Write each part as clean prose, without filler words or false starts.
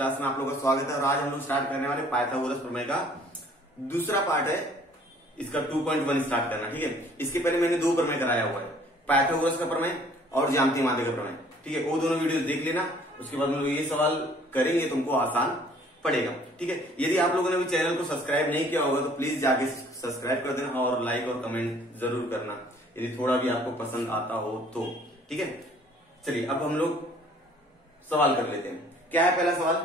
Class में आप लोगों का स्वागत है। और आज हम लोग स्टार्ट करने वाले पाइथागोरस प्रमेय का दूसरा पार्ट है, इसका 2.1 स्टार्ट करना। ठीक है, इसके पहले मैंने दो प्रमेय कराया हुआ है, पाइथागोरस का प्रमेय और ज्यामितीय माध्य का प्रमेय। ठीक है, वो दोनों वीडियो देख लेना, उसके बाद हम लोग ये सवाल करेंगे, तुमको आसान पड़ेगा। ठीक है, यदि आप लोगों ने अभी चैनल को सब्सक्राइब नहीं किया होगा तो प्लीज जाके सब्सक्राइब कर देना और लाइक और कमेंट जरूर करना यदि थोड़ा भी आपको पसंद आता हो तो। ठीक है, चलिए अब हम लोग सवाल कर लेते हैं। क्या है पहला सवाल,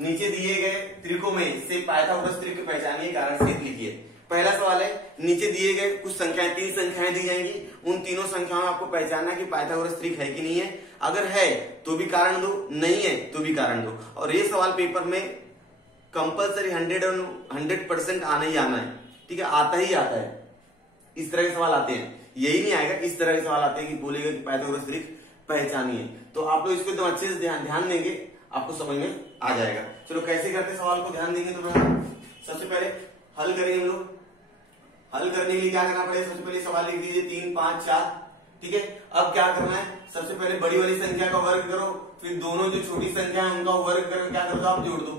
नीचे दिए गए त्रिकों में से पाइथागोरस त्रिक पहचानिए, कारण सहित लिखिए। पहला सवाल है, नीचे दिए गए कुछ संख्याएं, 3 संख्याएं दी जाएंगी, उन तीनों संख्याओं में आपको पहचानना कि पाइथागोरस त्रिक है कि नहीं है। अगर है तो भी कारण दो, नहीं है तो भी कारण दो। और ये सवाल पेपर में कंपलसरी 100% आना ही आना है। ठीक है, आता ही आता है, इस तरह के सवाल आते हैं। यही नहीं आएगा, इस तरह के सवाल आते हैं कि बोलेगा कि पाइथागोरस त्रिक पहचानिए। तो आप लोग इसको एकदम अच्छे से ध्यान देंगे, आपको समझ में आ जाएगा। चलो कैसे करते सवाल को ध्यान देंगे तो सबसे पहले हल करेंगे हम लोग। हल करने के लिए क्या करना पड़ेगा, सबसे पहले सवाल लिख दीजिए 3, 5, 4। ठीक है, अब क्या करना है, सबसे पहले बड़ी वाली संख्या का वर्ग करो, फिर दोनों जो छोटी संख्या है उनका वर्ग करो, क्या कर दो आप जोड़ दो।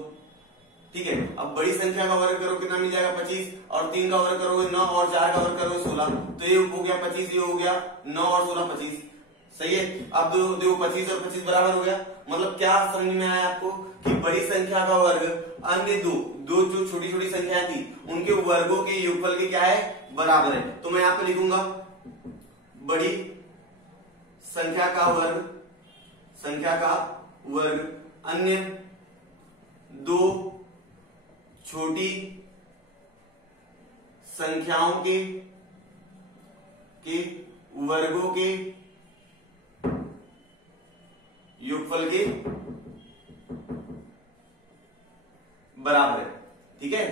ठीक है, अब बड़ी संख्या का वर्ग करो, कितना मिल जाएगा 25, और 3 का वर्ग करोगे 9, और 4 का वर्ग करोगे 16, तो ये हो गया 25, ये हो गया 9 और 16 25। सही है, अब दो 25 और 25 बराबर हो गया। मतलब क्या समझ में आया आपको कि बड़ी संख्या का वर्ग अन्य दो जो छोटी छोटी संख्या थी उनके वर्गों के योगफल के क्या है, बराबर है। तो मैं यहाँ पे लिखूंगा बड़ी संख्या का वर्ग अन्य दो छोटी संख्याओं के वर्गों के योगफल के बराबर है। ठीक है,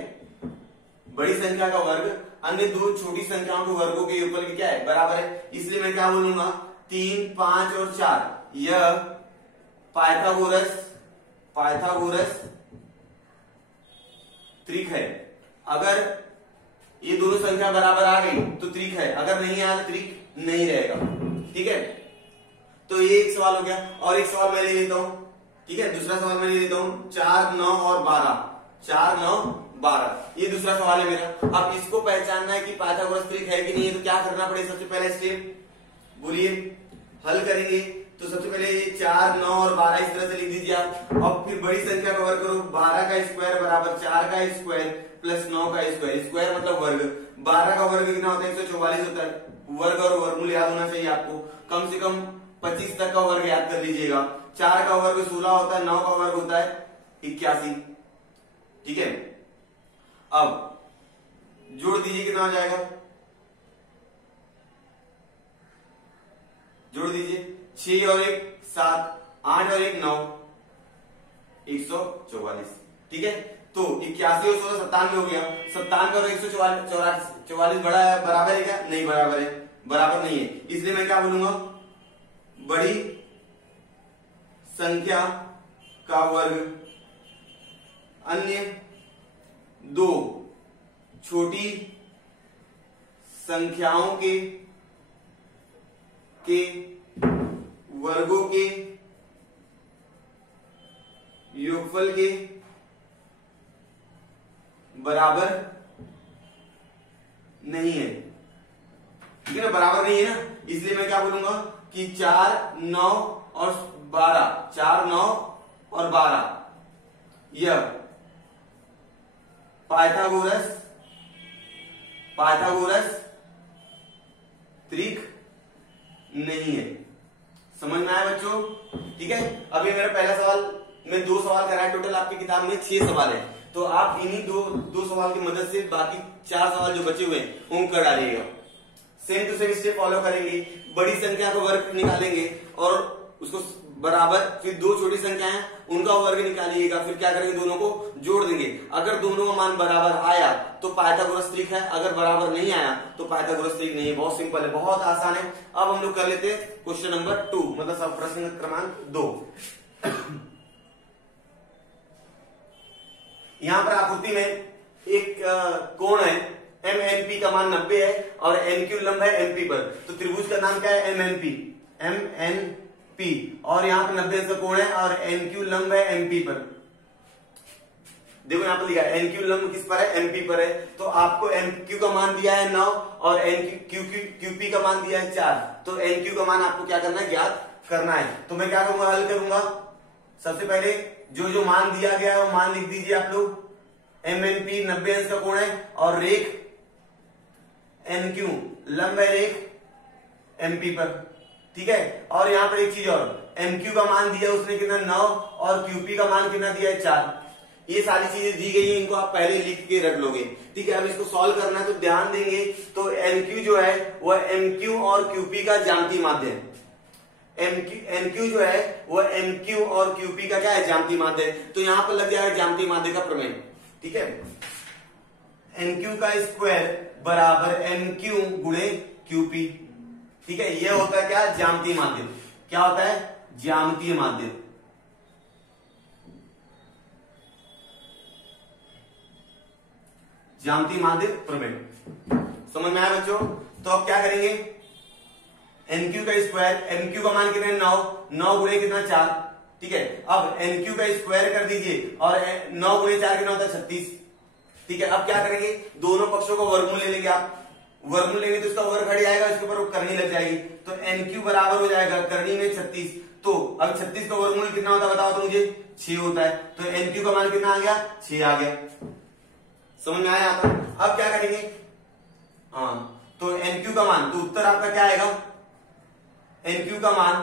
बड़ी संख्या का वर्ग अन्य दो छोटी संख्याओं के वर्गों के योगफल के क्या है, बराबर है। इसलिए मैं क्या बोलूंगा, 3, 5 और 4 यह पाइथागोरस त्रिक है। अगर ये दोनों संख्या बराबर आ गई तो त्रिक है, अगर नहीं आया तो त्रिक नहीं रहेगा। ठीक है, तो ये एक सवाल हो गया। और एक सवाल मैं ले लेता हूं। ठीक है, दूसरा सवाल मैं ले लेता हूं 4, 9 और 12। 4, 9, 12 ये दूसरा सवाल है मेरा। अब इसको पहचानना है कि पाइथागोरस त्रिक है कि नहीं है, तो क्या करना पड़ेगा, सबसे पहला स्टेप बोलिए। हल करेंगे तो सबसे पहले 4, 9 और 12 इस तरह से लिख दीजिए आप। अब फिर बड़ी संख्या का वर्ग करो, 12 का स्क्वायर बराबर 4 का स्क्वायर प्लस 9 का स्क्वायर, स्क्वायर मतलब वर्ग। 12 का वर्ग कितना होता है, 144 होता है। वर्ग और वर्गमूल याद होना चाहिए आपको, कम से कम 25 तक का वर्ग याद कर लीजिएगा। 4 का वर्ग 16 होता है, 9 का वर्ग होता है 81। ठीक है, अब जोड़ दीजिए, कितना हो जाएगा, जोड़ दीजिए 6 और 1 7, 8 और 1 9, 144। ठीक है, तो 81 और 16 97 हो गया। 97 और 144 बड़ा है, बराबर है क्या, नहीं बराबर है, बराबर नहीं है। इसलिए मैं क्या बोलूंगा, बड़ी संख्या का वर्ग अन्य दो छोटी संख्याओं के वर्गों के योगफल के बराबर नहीं है। ठीक है ना, बराबर नहीं है ना, इसलिए मैं क्या बोलूंगा कि 4, 9 और 12, 4, 9 और 12 यह पाइथागोरस त्रिक नहीं है। समझ में आया बच्चों। ठीक है, अभी मेरा पहला सवाल में 2 सवाल कराया, टोटल आपकी किताब में 6 सवाल है। तो आप इन्हीं दो सवाल की मदद से बाकी 4 सवाल जो बचे हुए हैं उनको कर डालिएगा। Same to same step follow करेंगे, बड़ी संख्या का वर्ग निकालेंगे और उसको बराबर, फिर दो छोटी संख्याएं उनका वर्ग निकालिएगा, फिर क्या करेंगे, दोनों को जोड़ देंगे। अगर दोनों का मान बराबर आया तो पाइथागोरस त्रिक है, अगर बराबर नहीं आया तो पाइथागोरस त्रिक नहीं है। बहुत सिंपल है, बहुत आसान है। अब हम लोग कर लेते हैं क्वेश्चन नंबर 2, मतलब सब प्रश्न क्रमांक 2। यहां पर आकृति में एक कोण है, MNP का मान 90 है और NQ लंब है MP पर। तो त्रिभुज का नाम क्या है, MNP, और यहाँ पे 90 का कोण है और NQ लंब है MP पर। देखो यहाँ पर लिखा है एनक्यू लंब किस पर है, एमपी पर है। तो आपको एमक्यू का मान दिया है 9 और क्यूपी का मान दिया है 4। तो एनक्यू का मान आपको क्या करना है, ज्ञात करना है। तो मैं क्या करूंगा, हल करूंगा। सबसे पहले जो जो मान दिया गया है वो मान लिख दीजिए आप लोग। एमएनपी 90 अंश का कोण है और रेख एनक्यू लंब है रेख एमपी पर, ठीक है। और यहाँ पर एक चीज और, एमक्यू का मान दिया उसने कितना 9 और क्यूपी का मान कितना दिया है 4। ये सारी चीजें दी गई है, इनको आप पहले लिख के रख लोगे, ठीक है। अब इसको सॉल्व करना है तो ध्यान देंगे। तो एनक्यू जो है वह एमक्यू और क्यूपी का ज्यामितीय माध्य है। एनक्यू जो है वह एमक्यू और क्यूपी का क्या है, ज्यामितीय माध्य है। तो यहां पर लग जाएगा ज्यामितीय माध्य का प्रमेय, ठीक है। एनक्यू का स्क्वायर बराबर एमक्यू गुणे क्यूपी, ठीक है। यह होता है क्या, ज्यामितीय माध्य। क्या होता है, ज्यामितीय माध्य। ज्यामितीय माध्य प्रमेय समझ में आया बच्चों। तो अब क्या करेंगे, एनक्यू का स्क्वायर, एमक्यू का मान कितना है 9 गुणे कितना 4, ठीक है। अब एनक्यू का स्क्वायर कर दीजिए और 9 गुणे 4 कितना होता है 36, ठीक है। अब क्या करेंगे, दोनों पक्षों को वर्गमूल ले लेंगे आप। वर्गमूल लेंगे तो इसका वर्ग हट जाएगा, इसके ऊपर करनी लग जाएगी। तो एनक्यू बराबर हो जाएगा करनी में 36। तो अब 36 का वर्गमूल कितना होता है बताओ तो मुझे, 6 होता है। तो एनक्यू का मान कितना आ गया, 6 आ गया। समझ में आया आता। अब क्या करेंगे, हाँ, तो एनक्यू का मान, तो उत्तर आपका क्या आएगा, एनक्यू का मान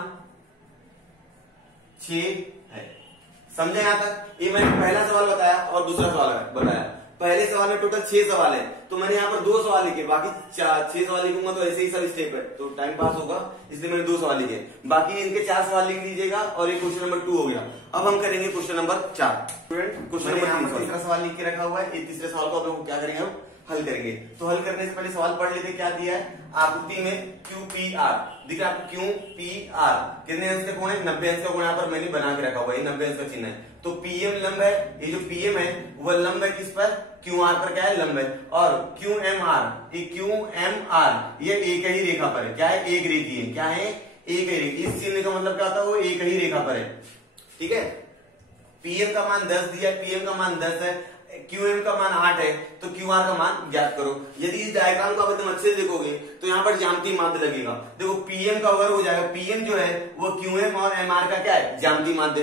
6 है। समझे यहां तक। ये मैंने पहला सवाल बताया और दूसरा सवाल बताया। पहले सवाल में टोटल 6 सवाल है, तो मैंने यहाँ पर 2 सवाल लिखे, बाकी 6 सवाल लिखूंगा तो ऐसे ही सब स्टेप है तो टाइम पास होगा, इसलिए मैंने 2 सवाल लिखे। बाकी इनके 4 सवाल लिख लीजिएगा और ये क्वेश्चन नंबर 2 हो गया। अब हम करेंगे question number 4। Student question number 3 सवाल लिख के रखा हुआ है। तीसरे सवाल को हम क्या करेंगे, हम हल करेंगे। तो हल करने से पहले सवाल पढ़ लेते, क्या दिया है आकृति में QPR दिख रहा है आपको, QPR कितने अंश का कोण है, 90 अंश का कोण यहाँ पर मैंने बना के रखा हुआ है, 90 अंश का चिन्ह है। तो PM लंब है, ये जो PM है वह लंब है किस पर, QR पर क्या है, लंब है। और QMR, ये QMR ये एक ही रेखा पर है, क्या है, एक रेखी है, क्या है, एक ही रेखी। इस चिन्ह का मतलब क्या होता है, वो एक ही रेखा पर है, ठीक है। PM का मान 10 दिया, PM का मान 10 है, QM का मान 8 है, तो QR का मान ज्ञात करो। यदि इस डायग्राम को आप एकदम अच्छे से देखोगे तो यहाँ पर ज्यामितीय माध्य लगेगा। देखो PM का वर्ग हो जाएगा, PM जो है वो QM और MR का क्या है, ज्यामितीय माध्य,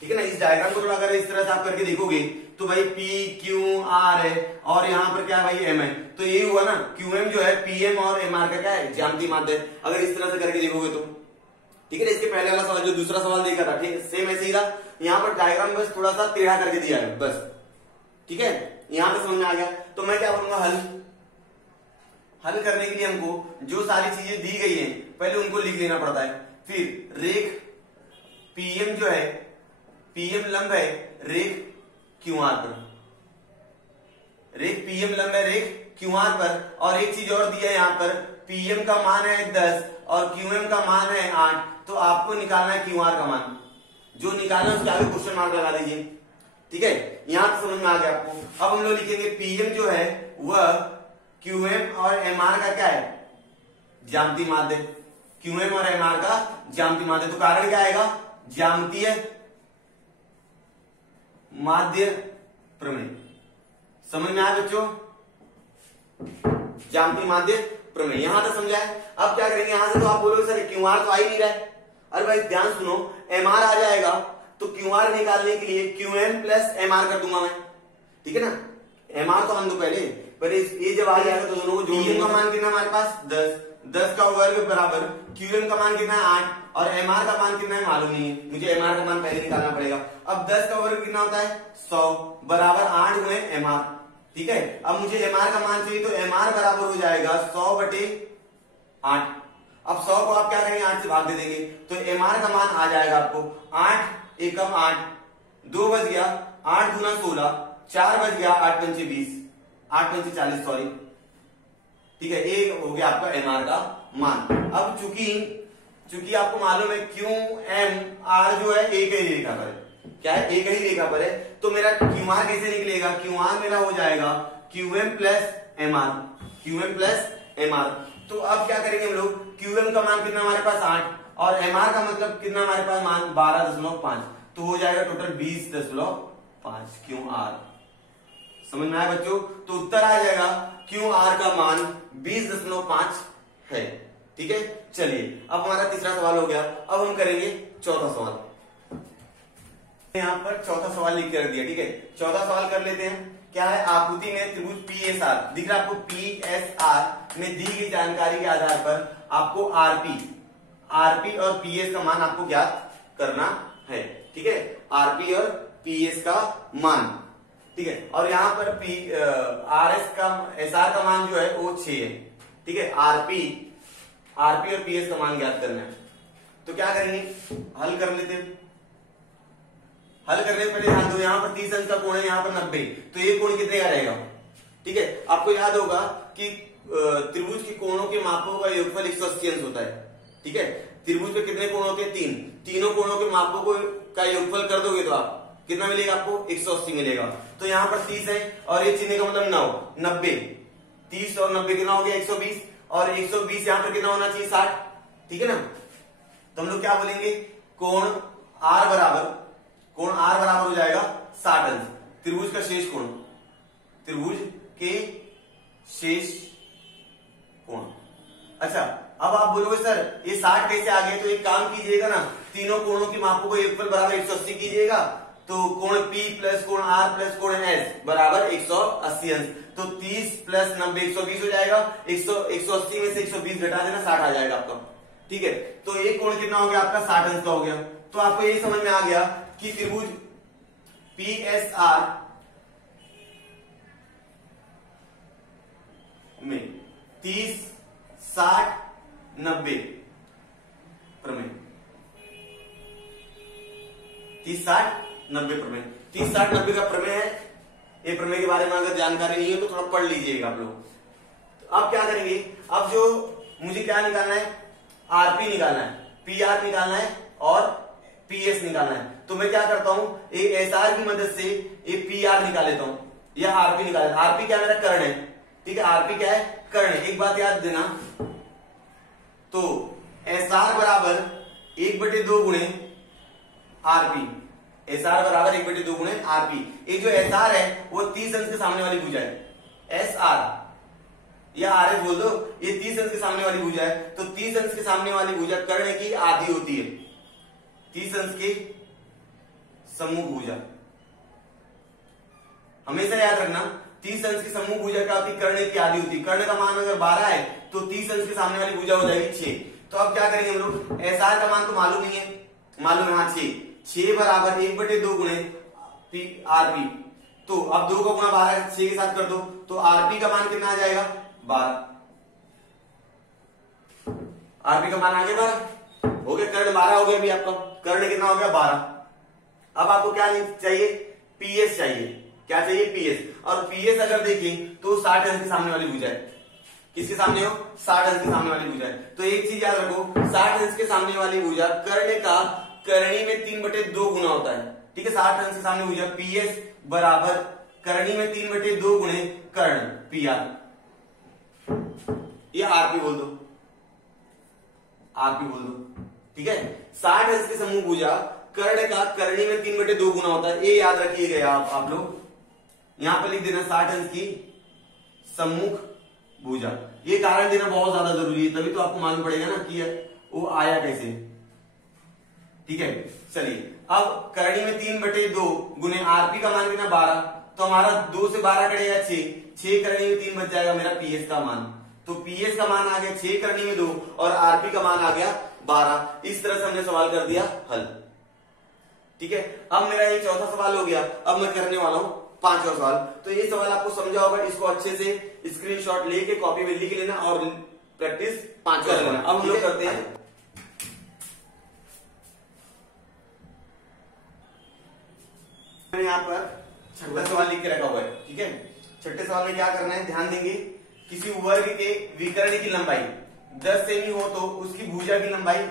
ठीक है ना। इस डायग्राम को थोड़ा अगर इस तरह से आप करके देखोगे तो भाई PQR है और यहाँ पर क्या है भाई M है, तो यही हुआ ना, QM जो है PM और MR का क्या है, ज्यामितीय माध्य। अगर इस तरह से करके देखोगे तो ठीक है। इसके पहले वाला सवाल जो दूसरा सवाल देखा था, ठीक है, सेम ऐसे ही था। यहाँ पर डायग्राम बस थोड़ा सा टेढ़ा करके दिया है बस, ठीक है। यहां पे समझ में आ गया। तो मैं क्या करूंगा, हल करने के लिए हमको जो सारी चीजें दी गई हैं पहले उनको लिख लेना पड़ता है। फिर रेख PM जो है, PM लंब है रेख QR पर, रेख PM लंब है रेख QR पर। और एक चीज और दिया है यहाँ पर, PM का मान है 10 और QM का मान है 8। तो आपको निकालना है QR का मान, जो निकालना है उसके आगे क्वेश्चन मार्क लगा दीजिए, ठीक है। यहां तक समझ में आ गया आपको। अब हम लोग लिखेंगे PM जो है वह QM और MR का क्या है, ज्यामितीय माध्य। QM और MR का ज्यामितीय माध्य, तो कारण क्या आएगा, ज्यामितीय माध्य प्रमेय। समझ में आया बच्चों, ज्यामितीय माध्य प्रमेय। यहां तक समझा है। अब क्या करेंगे, यहां से तो आप बोलोगे सर QR तो आ ही नहीं रहा है। अरे भाई ध्यान सुनो, MR आ जाएगा तो QR निकालने के लिए QM प्लस MR कर दूंगा मैं, ठीक है ना। MR तो हम दो पहले ये जब आ जाएगा तो दोनों को PM का मान कितना हमारे पास 10 का वर्ग बराबर QM का मान कितना है 8 और MR का मान कितना है मालूम नहीं है, मुझे MR का मान पहले निकालना पड़ेगा। अब 10 का वर्ग कितना होता है 100 बराबर 8 गुणे MR, ठीक है। अब मुझे MR का मान चाहिए तो MR बराबर हो जाएगा 100/8। अब 100 को आप क्या करेंगे, 8 से भाग दे देंगे तो MR का मान आ जाएगा आपको 8 एकम 8, 2 बज गया, 8 दूना 16, 4 बज गया, 8 पंचे 20, 8 पंचे 40 सॉरी, ठीक है। एक हो गया आपका MR का मान। अब चूंकि आपको मालूम है QMR जो है एक ही रेखा पर है, क्या है, एक ही रेखा पर है, तो मेरा QR कैसे निकलेगा, QR मेरा हो जाएगा QM plus MR, QM plus MR। तो अब क्या करेंगे हम लोग, QM का मान कितना हमारे पास 8 और MR का मतलब कितना हमारे पास मान 12.5, तो हो जाएगा टोटल 20.5 QR, समझ में आया बच्चों? तो उत्तर आ जाएगा क्यू आर का मान 20.5 है। ठीक है, चलिए अब हमारा तीसरा सवाल हो गया। अब हम करेंगे चौथा सवाल। यहाँ पर चौथा सवाल लिख कर दिया। ठीक है, चौथा सवाल कर लेते हैं। क्या है? आकृति में त्रिभुज PSR दिख रहा है आपको। PSR में दी गई जानकारी के आधार पर आपको आरपी और PS का मान आपको ज्ञात करना है। ठीक है, आरपी और PS का मान। ठीक है, और यहाँ पर SR का मान जो है वो 6 है। ठीक है, आरपी और PS का मान ज्ञात करना है। तो क्या करेंगे? हल कर लेते हैं। हल करने से पहले ध्यान दो, यहाँ पर 30 अंश का कोण है, यहाँ पर 90, तो ये कोण कितने का रहेगा? ठीक है, आपको याद होगा कि त्रिभुज के कोणों के मापों का योगफल 180 अंश होता है। ठीक है, त्रिभुज पे कितने कोण होते हैं? 3। तीनों कोणों के मापों को का योगफल कर दोगे तो आप कितना मिलेगा? आपको 180 मिलेगा। तो यहाँ पर 30 है और ये चिन्ह का मतलब 9, 90, 30 और 90 कितना हो गया? 120, और 120 यहाँ पर कितना होना चाहिए? 60। ठीक है ना? तो हम लोग क्या बोलेंगे? कोण R बराबर हो जाएगा 60 अंश। त्रिभुज का शेष कोण, त्रिभुज के शेष कोण। अच्छा, अब आप बोलोगे सर ये 60 कैसे आ गए? तो एक काम कीजिएगा ना, तीनों कोणों की मापों को योगफल बराबर 180 कीजिएगा, तो कोण P प्लस कोण R प्लस कोण S बराबर 180 अंश। तो 30 प्लस 90 120 हो जाएगा। 180 में से 120 घटा देना, 60 आ जाएगा आपका। ठीक है, तो एक कोण कितना हो गया आपका? 60 अंश का हो गया। तो आपको ये समझ में आ गया कि त्रिभुज PSR में 30, 60, 90 प्रमेय, 30, 60, 90 प्रमेय, 30, 60, 90 का प्रमेय है। ये प्रमेय के बारे में अगर जानकारी नहीं है तो थोड़ा पढ़ लीजिएगा आप लोग। तो अब क्या करेंगे? अब जो मुझे क्या निकालना है? आरपी निकालना है, PR निकालना है और PS निकालना है। तो मैं क्या करता हूं? SR की मदद से ये PR निकाल लेता हूं या RP निकाल लेता हूं। RP क्या मेरा कर्ण है। ठीक है, RP क्या है? कर्ण है। एक बात याद देना, तो SR बराबर 1/2 गुणे RP। SR बराबर 1/2 गुणे RP। ये जो SR है वो 30 अंश के सामने वाली भुजा है। SR या RS बोल दो, ये 30 अंश के सामने वाली भुजा है। तो 30 अंश के सामने वाली भुजा कर्ण की आधी होती है। 30 अंश की सम्मुख भुजा, हमेशा याद रखना, 30 अंश की सम्मुख भुजा क्या होती है? कर्ण की आधी होती है। कर्ण का मान अगर 12 है तो 30 अंश के सामने वाली भुजा हो जाएगी 6। तो अब क्या करेंगे हम लोग? SR का मान तो मालूम नहीं है, मालूम है हाँ 6 बराबर 1/2 गुणे RP। तो अब 2 का गुणा 12 6 के साथ कर दो, तो RP का मान कितना आ जाएगा? 12। RP का मान आ गया 12 हो गया। कर्ण 12 हो गया अभी आपका। कर्ण कितना हो गया? 12। अब आपको क्या चाहिए? PS चाहिए। क्या चाहिए? PS। और PS अगर देखें तो 60 अंश के सामने वाली भुजा है। किसके सामने हो? 60 अंश के सामने वाली भुजा है। तो एक चीज याद रखो, 60 अंश के सामने वाली भुजा कर्ण का करणी में 3/2 गुना होता है। ठीक है, 60 अंश के सामने भुजा PS बराबर करणी में 3/2 गुणे कर्ण PR। ये RP बोल दो, RP बोल दो। ठीक है, 60 अंश के समूह भुजा कर्ण का करणी में 3/2 गुना होता है। ये याद रखिएगा आप लोग। यहां पर लिख देना 60 अंश की सम्मुख भुजा। ये कारण देना बहुत ज्यादा जरूरी है, तभी तो आपको मालूम पड़ेगा ना कि वो आया कैसे। ठीक है, चलिए अब करणी में 3/2 गुने RP का मान कितना? 12। तो हमारा 2 से 12 कटेगा 6 करणी में 3 बच जाएगा मेरा PS का मान। तो PS का मान आ गया 6 करणी में 2 और RP का मान आ गया 12। इस तरह से हमने सवाल कर दिया हल। ठीक है, अब मेरा ये चौथा सवाल हो गया। अब मैं करने वाला हूं 5वां सवाल। तो ये सवाल आपको समझा होगा, इसको अच्छे से स्क्रीनशॉट लेके कॉपी में लिख लेना और प्रैक्टिस 5 कर लेना। अब हम लोग करते हैं यहाँ पर छठा सवाल लिख के रखा हुआ है। ठीक है, छठे सवाल में क्या करना है? ध्यान देंगे, किसी वर्ग के विकर्ण की लंबाई 10 सेमी हो तो उसकी भुजा की लंबाई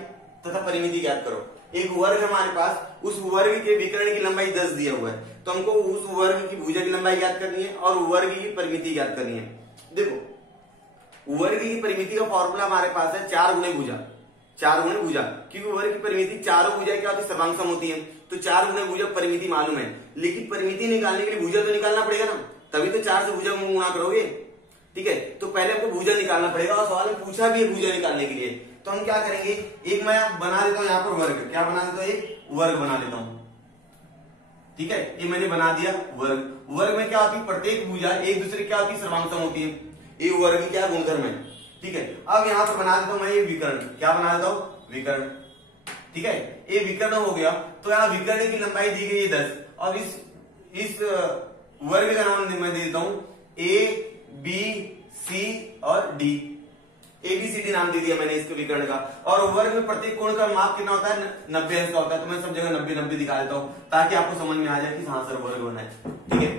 तथा परिमिति ज्ञात करो। एक वर्ग हमारे पास, उस वर्ग के विकर्ण की लंबाई 10 दिया हुआ है, तो हमको उस वर्ग की भुजा की लंबाई ज्ञात करनी है और वर्ग की परिमिति ज्ञात करनी है। देखो, वर्ग की परिमिति का फॉर्मूला हमारे पास है 4 गुणे भुजा, 4 गुणे भुजा, क्योंकि वर्ग की परिमिति चारों भुजा क्या होती है? सर्वांग सम होती है। तो 4 गुणे भुजा परिमिति मालूम है, लेकिन परिमिति निकालने के लिए भुजा तो निकालना पड़ेगा ना, तभी तो 4 से भुजा में गुणा करोगे। ठीक है, तो पहले हमको भुजा निकालना पड़ेगा और सवाल में पूछा भी है भुजा निकालने के लिए। तो हम क्या करेंगे, एक मैं बना देता हूं यहाँ पर वर्ग, क्या बना देता हूं, एक वर्ग बना देता हूं। ठीक है, ये मैंने बना दिया वर्ग। वर्ग में क्या होती है, प्रत्येक भुजा एक दूसरे क्या होती है, सर्वांगसम होती है। ये वर्ग की क्या गुणधर्म है। ठीक है, अब यहाँ पर बना देता हूं मैं ये विकर्ण, क्या बना देता हूं, विकर्ण। ठीक है, ये विकर्ण हो गया। तो यहाँ विकर्ण की लंबाई दी गई है 10 और इस वर्ग का नाम मैं दे देता हूं ए बी सी और डी। ABCD नाम दे दिया मैंने इसके विकर्ण का। और वर्ग में प्रत्येक कोण का माप कितना होता है, 90 अंश का होता है। तो मैं सब जगह 90-90 दिखा देता हूं ताकि आपको समझ में आ जाए कि हाँ सर वर्ग बना है। ठीक है,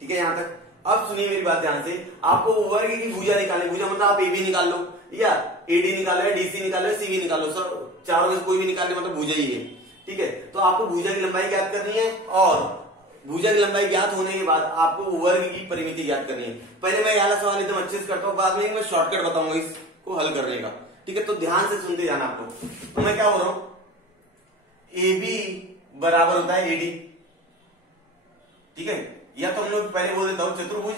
ठीक है यहाँ तक। अब सुनिए मेरी बात ध्यान से, आपको वर्ग की भुजा निकालनी, भुजा मतलब आप AB निकाल लो या AD निकालो या DC निकालो या CV निकालो, सब चारों में से कोई भी निकालने मतलब भुजा ही है। ठीक है, तो आपको भुजा की लंबाई ज्ञात करनी है और भुजा की लंबाई ज्ञात होने के बाद आपको वर्ग की परिमिति ज्ञात करनी है। पहले मैं यह सवाल एकदम अच्छे से करता हूँ, बाद में मैं शॉर्टकट बताऊंगा इसको हल करने का। ठीक है, तो ध्यान से सुनते जाना आपको। तो मैं क्या बोल रहा हूं, AB बराबर होता है AD। ठीक है, या तो हम लोग पहले बोल देता हूं चतुर्भुज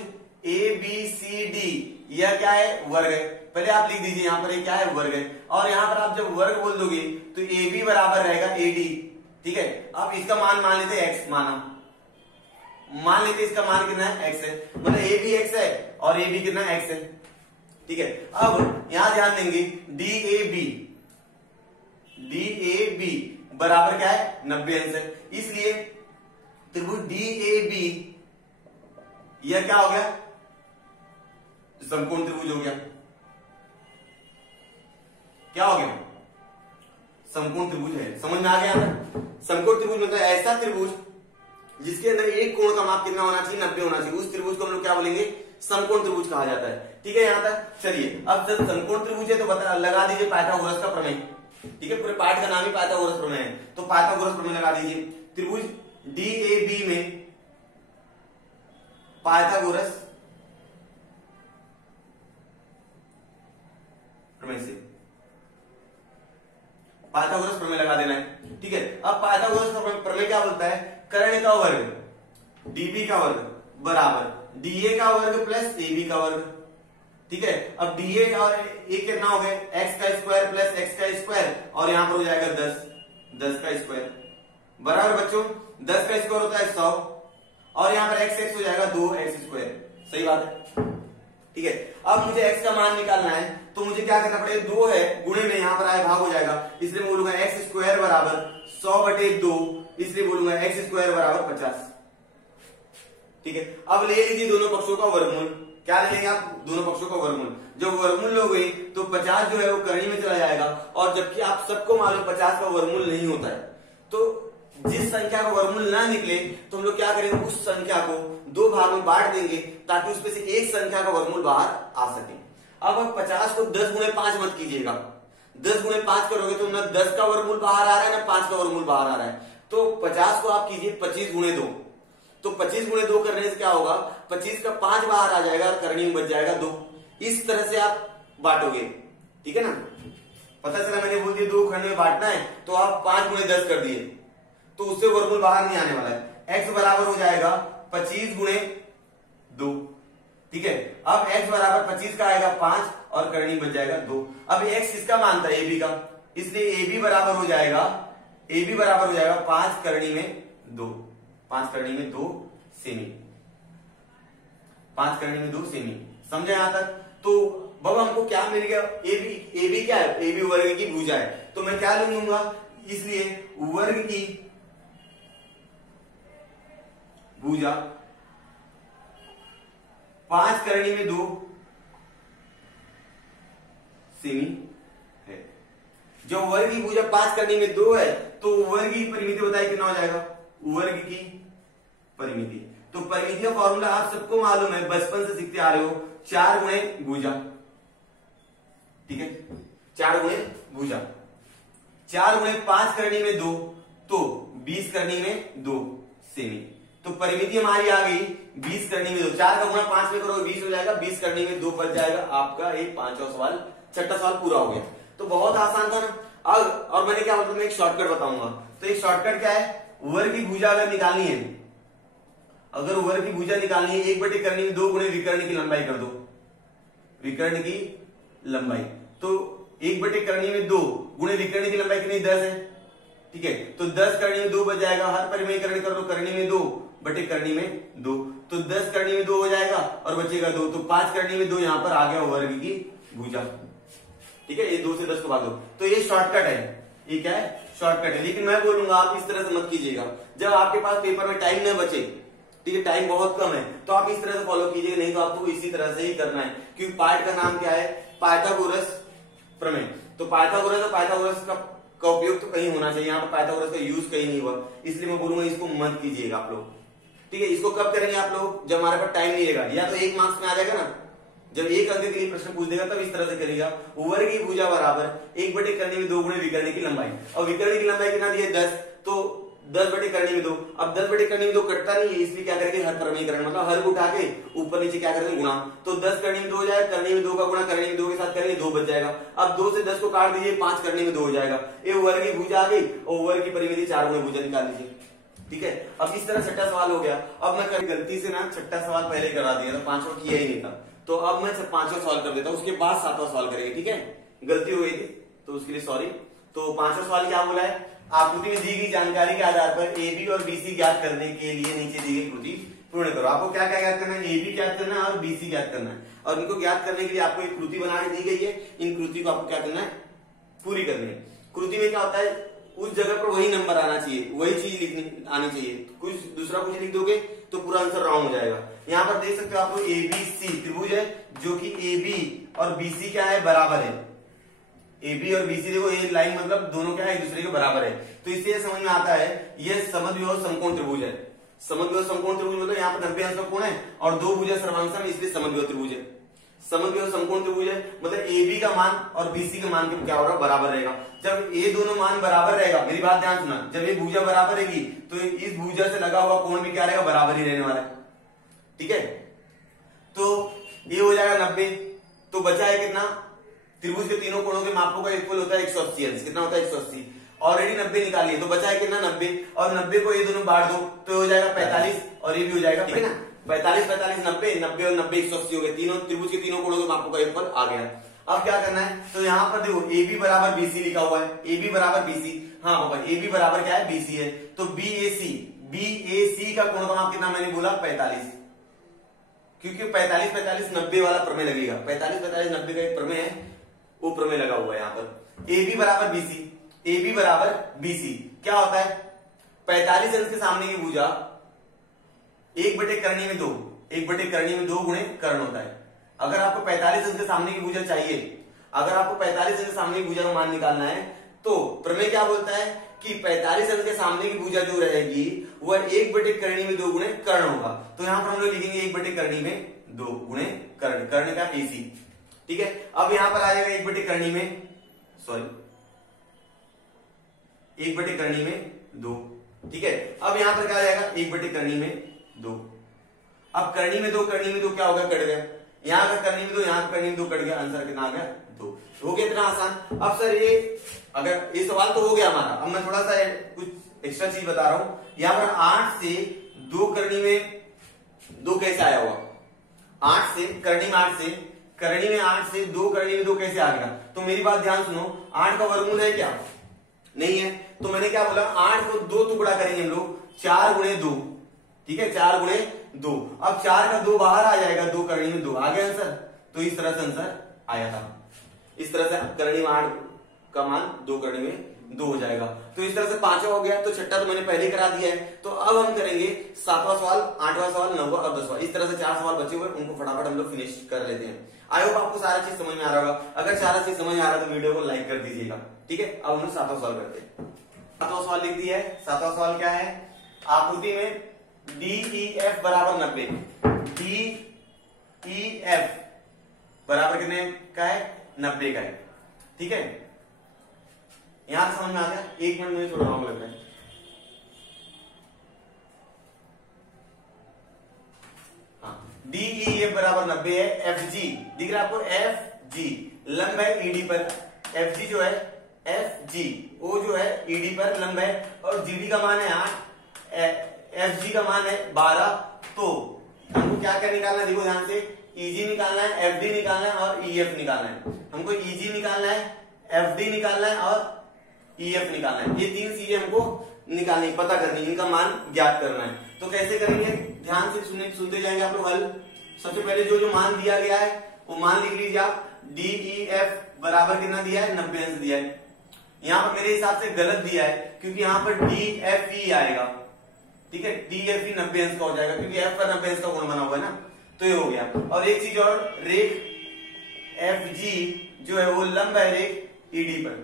ABCD, यह क्या है, वर्ग है। पहले आप लिख दीजिए यहाँ पर ये क्या है, वर्ग है। और यहाँ पर आप जब वर्ग बोल दोगे तो AB बराबर रहेगा AD। ठीक है, अब इसका मान लेते हैं x, मान लेते इसका मान कितना है, x है, मतलब a भी x है और a भी कितना x है। ठीक है, अब यहां ध्यान देंगे DAB बराबर क्या है, 90 अंश है। इसलिए त्रिभुज DAB यह क्या हो गया, समकोण त्रिभुज हो गया। क्या हो गया, समकोण त्रिभुज है। समझ में आ गया ना, समकोण त्रिभुज मतलब ऐसा त्रिभुज जिसके अंदर एक कोण का माप कितना होना चाहिए, 90 होना चाहिए। उस त्रिभुज को हम लोग क्या बोलेंगे, समकोण त्रिभुज कहा जाता है। ठीक है, यहां तक चलिए। अब जब समकोण त्रिभुज है तो बता लगा दीजिए पाइथागोरस का प्रमेय। ठीक है, पूरे पाठ का नाम ही पाइथागोरस प्रमेय है, तो पाइथागोरस प्रमेय लगा दीजिए। त्रिभुज DAB में पाइथागोरस प्रमेय से पाइथागोरस प्रमेय लगा देना है। ठीक है, अब पाइथागोरस प्रमेय क्या बोलता है, कर्ण का वर्ग DB का वर्ग बराबर DA का वर्ग प्लस AB का वर्ग। ठीक है, अब DA और A कितना हो गया, x का स्क्वायर प्लस x का स्क्वायर और यहां पर हो जाएगा 10 का स्क्वायर बराबर बच्चों 10 का स्क्वायर होता है 100 और यहां पर x हो जाएगा 2x स्क्वायर। सही बात है। ठीक है, अब मुझे x का मान निकालना है तो मुझे क्या करना पड़ेगा, 2 है गुणे में यहाँ पर आए भाग हो जाएगा, इसलिए मैं बोलूंगा x स्क्वायर बराबर 100/2, इसलिए बोलूंगा x स्क्वायर बराबर 50। ठीक है, अब ले लीजिए दोनों पक्षों का वर्गमूल। क्या ले लेंगे आप, दोनों पक्षों का वर्गमूल। जब वर्गमूल लोगे तो 50 जो है वो करणी में चला जाएगा, और जबकि आप सबको मालूम 50 का वर्गमूल नहीं होता है, तो जिस संख्या का वर्गमूल ना निकले तो हम लोग क्या करेंगे, उस संख्या को 2 भाग में बांट देंगे ताकि उसमें से एक संख्या का वर्गमूल बाहर आ सके। अब 50 को 10 गुणे 5 मत कीजिएगा, 10 गुणे 5 करोगे तो न 10 का वर्गमूल बाहर आ रहा है, न 5 का वर्गमूल बाहर आ रहा है। तो 50 को आप कीजिए 25 गुणे 2, तो 25 गुणे 2 करने से क्या होगा, 25 का 5 बाहर आ जाएगा और करनी में बच जाएगा 2। इस तरह से आप बांटोगे। ठीक है ना, पता चला मैंने बोल दिया 2 खंड में बांटना है तो आप 5 गुणे 10 कर दिए, तो उससे वर्गमूल बाहर नहीं आने वाला है। x बराबर हो जाएगा 25 गुणे 2। ठीक है, अब x बराबर 25 का आएगा 5 और करनी बच जाएगा 2। अब x किसका मान था, AB का, इसलिए AB बराबर हो जाएगा 5 करनी में 2, 5 करनी में 2 सेमी, 5 करनी में 2 सेमी। समझे यहां तक। तो बाबा हमको क्या मिल गया, AB क्या है, AB वर्ग की भुजा है, तो मैं क्या लूंगा, इसलिए वर्ग की भुजा 5 करनी में 2 सेमी है। जो वर्ग की भुजा 5 करनी में 2 है तो वर्ग की परिमिति बताइए कितना हो जाएगा, वर्ग की परिमिति। तो परिमिति का फॉर्मूला आप सबको मालूम है, बचपन से सीखते आ रहे हो, 4 गुणे भुजा। ठीक है, 4 गुणे भुजा, 4 गुणे 5 करनी में 2 तो 20 करनी में 2 सेमी। तो परिमिति हमारी आ गई 20 करनी में 2, 4 का गुणा 5 में करोगे 20 हो जाएगा, 20 करनी में 2 बच जाएगा आपका। एक 5वां सवाल, 6ठा सवाल पूरा हो गया। तो बहुत आसान था ना। अब और मैंने क्या बोला, मैं एक शॉर्टकट बताऊंगा। तो एक शॉर्टकट क्या है, वर्ग की भुजा अगर निकालनी है अगर वर्ग की भुजा निकालनी है 1 बटे करनी में 2 गुणे विकर्ण की लंबाई कर दो, विकर्ण की लंबाई, तो 1 बटे करनी में 2 गुणे विकर्ण की लंबाई कितनी 10 है, ठीक है, तो 10 करनी में 2 बच जाएगा, हर परिमेयकरण कर दो, करनी में 2 बटे करनी में 2, तो 10 करनी में 2 हो जाएगा और बचेगा 2, तो 5 करनी में 2 यहां पर आ गया वर्ग की भुजा, ठीक है, ये 2 से 10 को भाग दो, तो ये शॉर्टकट है, ये क्या है, शॉर्टकट है। लेकिन मैं बोलूंगा आप इस तरह से मत कीजिएगा, जब आपके पास पेपर में टाइम न बचे, ठीक है, टाइम बहुत कम है, तो आप इस तरह से फॉलो कीजिएगा, नहीं तो आपको इसी तरह से ही करना है, क्योंकि पार्ट का नाम क्या है, पाइथागोरस प्रमेय, तो पाइथागोरस और पाइथागोरस का उपयोग तो कहीं होना चाहिए, यहाँ पर पाइथागोरस का यूज कहीं नहीं हुआ, इसलिए मैं बोलूंगा इसको मत कीजिएगा आप लोग, ठीक है। इसको कब करेंगे आप लोग, जब हमारे पास टाइम नहीं रहेगा, या तो 1 मार्क्स में आ जाएगा ना, जब 1 अंक के लिए प्रश्न पूछ देगा तब इस तरह से करेगा, वर्ग की भुजा बराबर 1 बटे करनी में 2 गुणे विकर्ण की लंबाई, और विकर्ण की लंबाई कितना दी है 10, तो 10 बटे करनी में 2, अब 10 बटे करनी में 2 कटता नहीं है, इसलिए क्या करेंगे हर परिमेयकरण, मतलब हर को उठा के ऊपर नीचे क्या करेंगे गुणा, तो 10 करनी में 2 हो जाएगा, करनी में 2 का गुणा करनी में 2 के साथ करेंगे 2 बच जाएगा, अब 2 से 10 को काट दीजिए, 5 करनी में 2 हो जाएगा, ये वर्ग की भुजा आ गई, और वर्ग की परिमिति 4 गुणे भुजा निकाल लीजिए, ठीक है। अब इस तरह छठा सवाल हो गया। अब मैं कभी गलती से ना छठा सवाल पहले करा दिया था, 5वां किया ही नहीं था, तो अब मैं 5वां सवाल कर देता हूं, उसके बाद 7वां सवाल करेंगे, ठीक है, गलती हो गई थी तो उसके लिए सॉरी। तो 5वां सवाल क्या बोला है, आकृति में दी गई जानकारी के आधार पर ए बी और बी सी ज्ञात करने के लिए नीचे दी गई कृति पूर्ण करो। आपको क्या क्या ज्ञात करना है, ए बी ज्ञात करना है और बी सी ज्ञात करना है, और इनको ज्ञात करने के लिए आपको एक कृति बना के दी गई है, इन कृति को आपको क्या करना है, पूरी करनी है। कृति में क्या होता है, उस जगह पर वही नंबर आना चाहिए, वही चीज लिखनी आनी चाहिए, कुछ दूसरा कुछ लिख दोगे तो पूरा आंसर रॉन्ग हो जाएगा। यहाँ पर देख सकते हो आपको ए बी सी त्रिभुज है, जो कि ए बी और बी सी क्या है, बराबर है, ए बी और बी सी देखो ये लाइन मतलब दोनों क्या है, एक दूसरे के बराबर है, तो इससे ये समझ में आता है ये समद्विबाहु समकोण त्रिभुज है। समद्विबाहु समकोण त्रिभुज मतलब यहाँ पर 90 अंश का कोण है और 2 भुजा सर्वांश में, इसलिए समद्विबाहु त्रिभुज है। समद्विबाहु समकोण त्रिभुज है मतलब ए बी का मान और बी सी के मान के क्या हो रहा है, बराबर रहेगा। जब ये दोनों मान बराबर रहेगा, मेरी बात ध्यान सुना, जब ये भुजा बराबर रहेगी तो इस भुजा से लगा हुआ कोण भी क्या रहेगा, बराबर ही रहने वाला है, ठीक है। तो ये हो जाएगा 90, तो बचा है कितना, त्रिभुज के तीनों कोणों के मापों का इक्वल होता है 180 अंश, कितना होता है 180, ऑलरेडी 90 निकालिए, तो बचा है कितना 90, और 90 को ये दोनों बांट दो तो हो जाएगा 45 और ये भी हो जाएगा, ठीक है ना, 45 45 90 90 और 90 180 हो गए, तीनों त्रिभुज के तीनों कोणों के मापों का इक्वल आ गया। अब क्या करना है, तो यहाँ पर देखो ए बी बराबर बी सी लिखा हुआ है, ए बी बराबर बी सी, हाँ बाबा ए बी बराबर क्या है, बी सी है, तो बी ए सी का कोण का माप कितना मैंने बोला 45, क्योंकि 45 45 90 वाला प्रमेय लगेगा, 45 45 90 का एक प्रमेय है, वो प्रमेय लगा हुआ है यहाँ पर। ए बी बराबर बी सी, ए बी बराबर बी सी क्या होता है, 45 अंश के सामने की भुजा 1 बटे करनी में 2, 1 बटे करनी में 2 गुणे कर्ण होता है। अगर आपको 45 अंश के सामने की भुजा चाहिए, अगर आपको 45 अंश के सामने की भुजा का मान निकालना है, तो प्रमेय क्या बोलता है कि 45 अंश के सामने की भुजा जो रहेगी वह 1 बटे करनी में 2 गुणे कर्ण होगा। तो यहां पर हम लोग लिखेंगे 1 बटे करनी में 2 गुणे कर्ण, कर्ण का एसी, ठीक है। अब यहां पर आ जाएगा 1 बटे करनी में, सॉरी 1 बटे करनी में 2, ठीक है। अब यहां पर क्या आ जाएगा, 1 बटे करनी में 2, अब करनी में 2 करनी में 2 क्या होगा, कट गया, यहां का करनी में 2 यहां का करनी में 2 कट गया, आंसर कितना आ गया 2, हो गया इतना आसान। अब सर ये अगर ये सवाल तो हो गया हमारा, अब मैं थोड़ा सा कुछ एक्स्ट्रा चीज बता रहा हूं, यहां पर 8 से 2 करनी में 2 कैसे आया हुआ, 8 से करनी में 8 से करनी में 8 से 2 करनी में 2 कैसे आ गया, तो मेरी बात ध्यान सुनो, 8 का वर्गमूल है क्या, नहीं है, तो मैंने क्या बोला 8 को 2 टुकड़ा करेंगे हम लोग, 4 गुणे 2, ठीक है, 4 गुणे 2, अब 4 का 2 बाहर आ जाएगा, 2 करनी में 2 आ गया आंसर, तो इस तरह से आंसर आया था, इस तरह से करनी में 8 का मान 2 करनी में 2 हो जाएगा। तो इस तरह से 5वां हो गया, तो छठा तो मैंने पहले करा दिया है, तो अब हम करेंगे 7वां सवाल, 8वां सवाल, 9वां और 10वां, इस तरह से 4 सवाल बचे हुए, उनको फटाफट हम लोग फिनिश कर लेते हैं। आई होप आपको सारा चीज समझ में आ रहा होगा, अगर सारा चीज समझ में आ रहा है तो वीडियो को लाइक कर दीजिएगा, ठीक है। अब हम लोग 7वां सवाल करते हैं। 7वां सवाल लिख दिया है, 7वां सवाल क्या है, आकृति में डी ई एफ बराबर 90, डी ई एफ बराबर कितने का है, 90 का है, ठीक है। यहां समझ में आ गया, 1 मिनट मुझे थोड़ा रॉन्ग लग रहा है, हाँ, डी ई एफ बराबर 90 है, एफ जी दिख रहा है आपको, एफ जी लंब है ईडी पर, एफ जी जो है एफ जी वो जो है ईडी पर लंब है, और जीडी का मान है 8, एफ जी का मान है 12, तो हमको क्या क्या निकालना है, देखो ध्यान से, ईजी निकालना है, एफडी निकालना है और ईएफ निकालना है। हमको ईजी निकालना है, एफडी निकालना है और ईएफ निकालना है। ये तीन चीजें हमको निकालनी, पता करनी, इनका मान ज्ञात करना है। तो कैसे करेंगे, ध्यान से सुनते जाएंगे आप लोग हल। सबसे पहले जो जो मान दिया गया है वो मान लिख लीजिए आप। डी ई एफ बराबर कितना दिया है, 90 अंश दिया है। यहाँ पर मेरे हिसाब से गलत दिया है, क्योंकि यहाँ पर डी एफ ई आएगा, ठीक है, डी एफ ई 90 अंश का हो जाएगा, क्योंकि एफ पर 90 अंश का गुण बना हुआ है ना। तो ये हो गया। और एक चीज और, रेख एफ जी जो है वो लंब है रेख ईडी पर।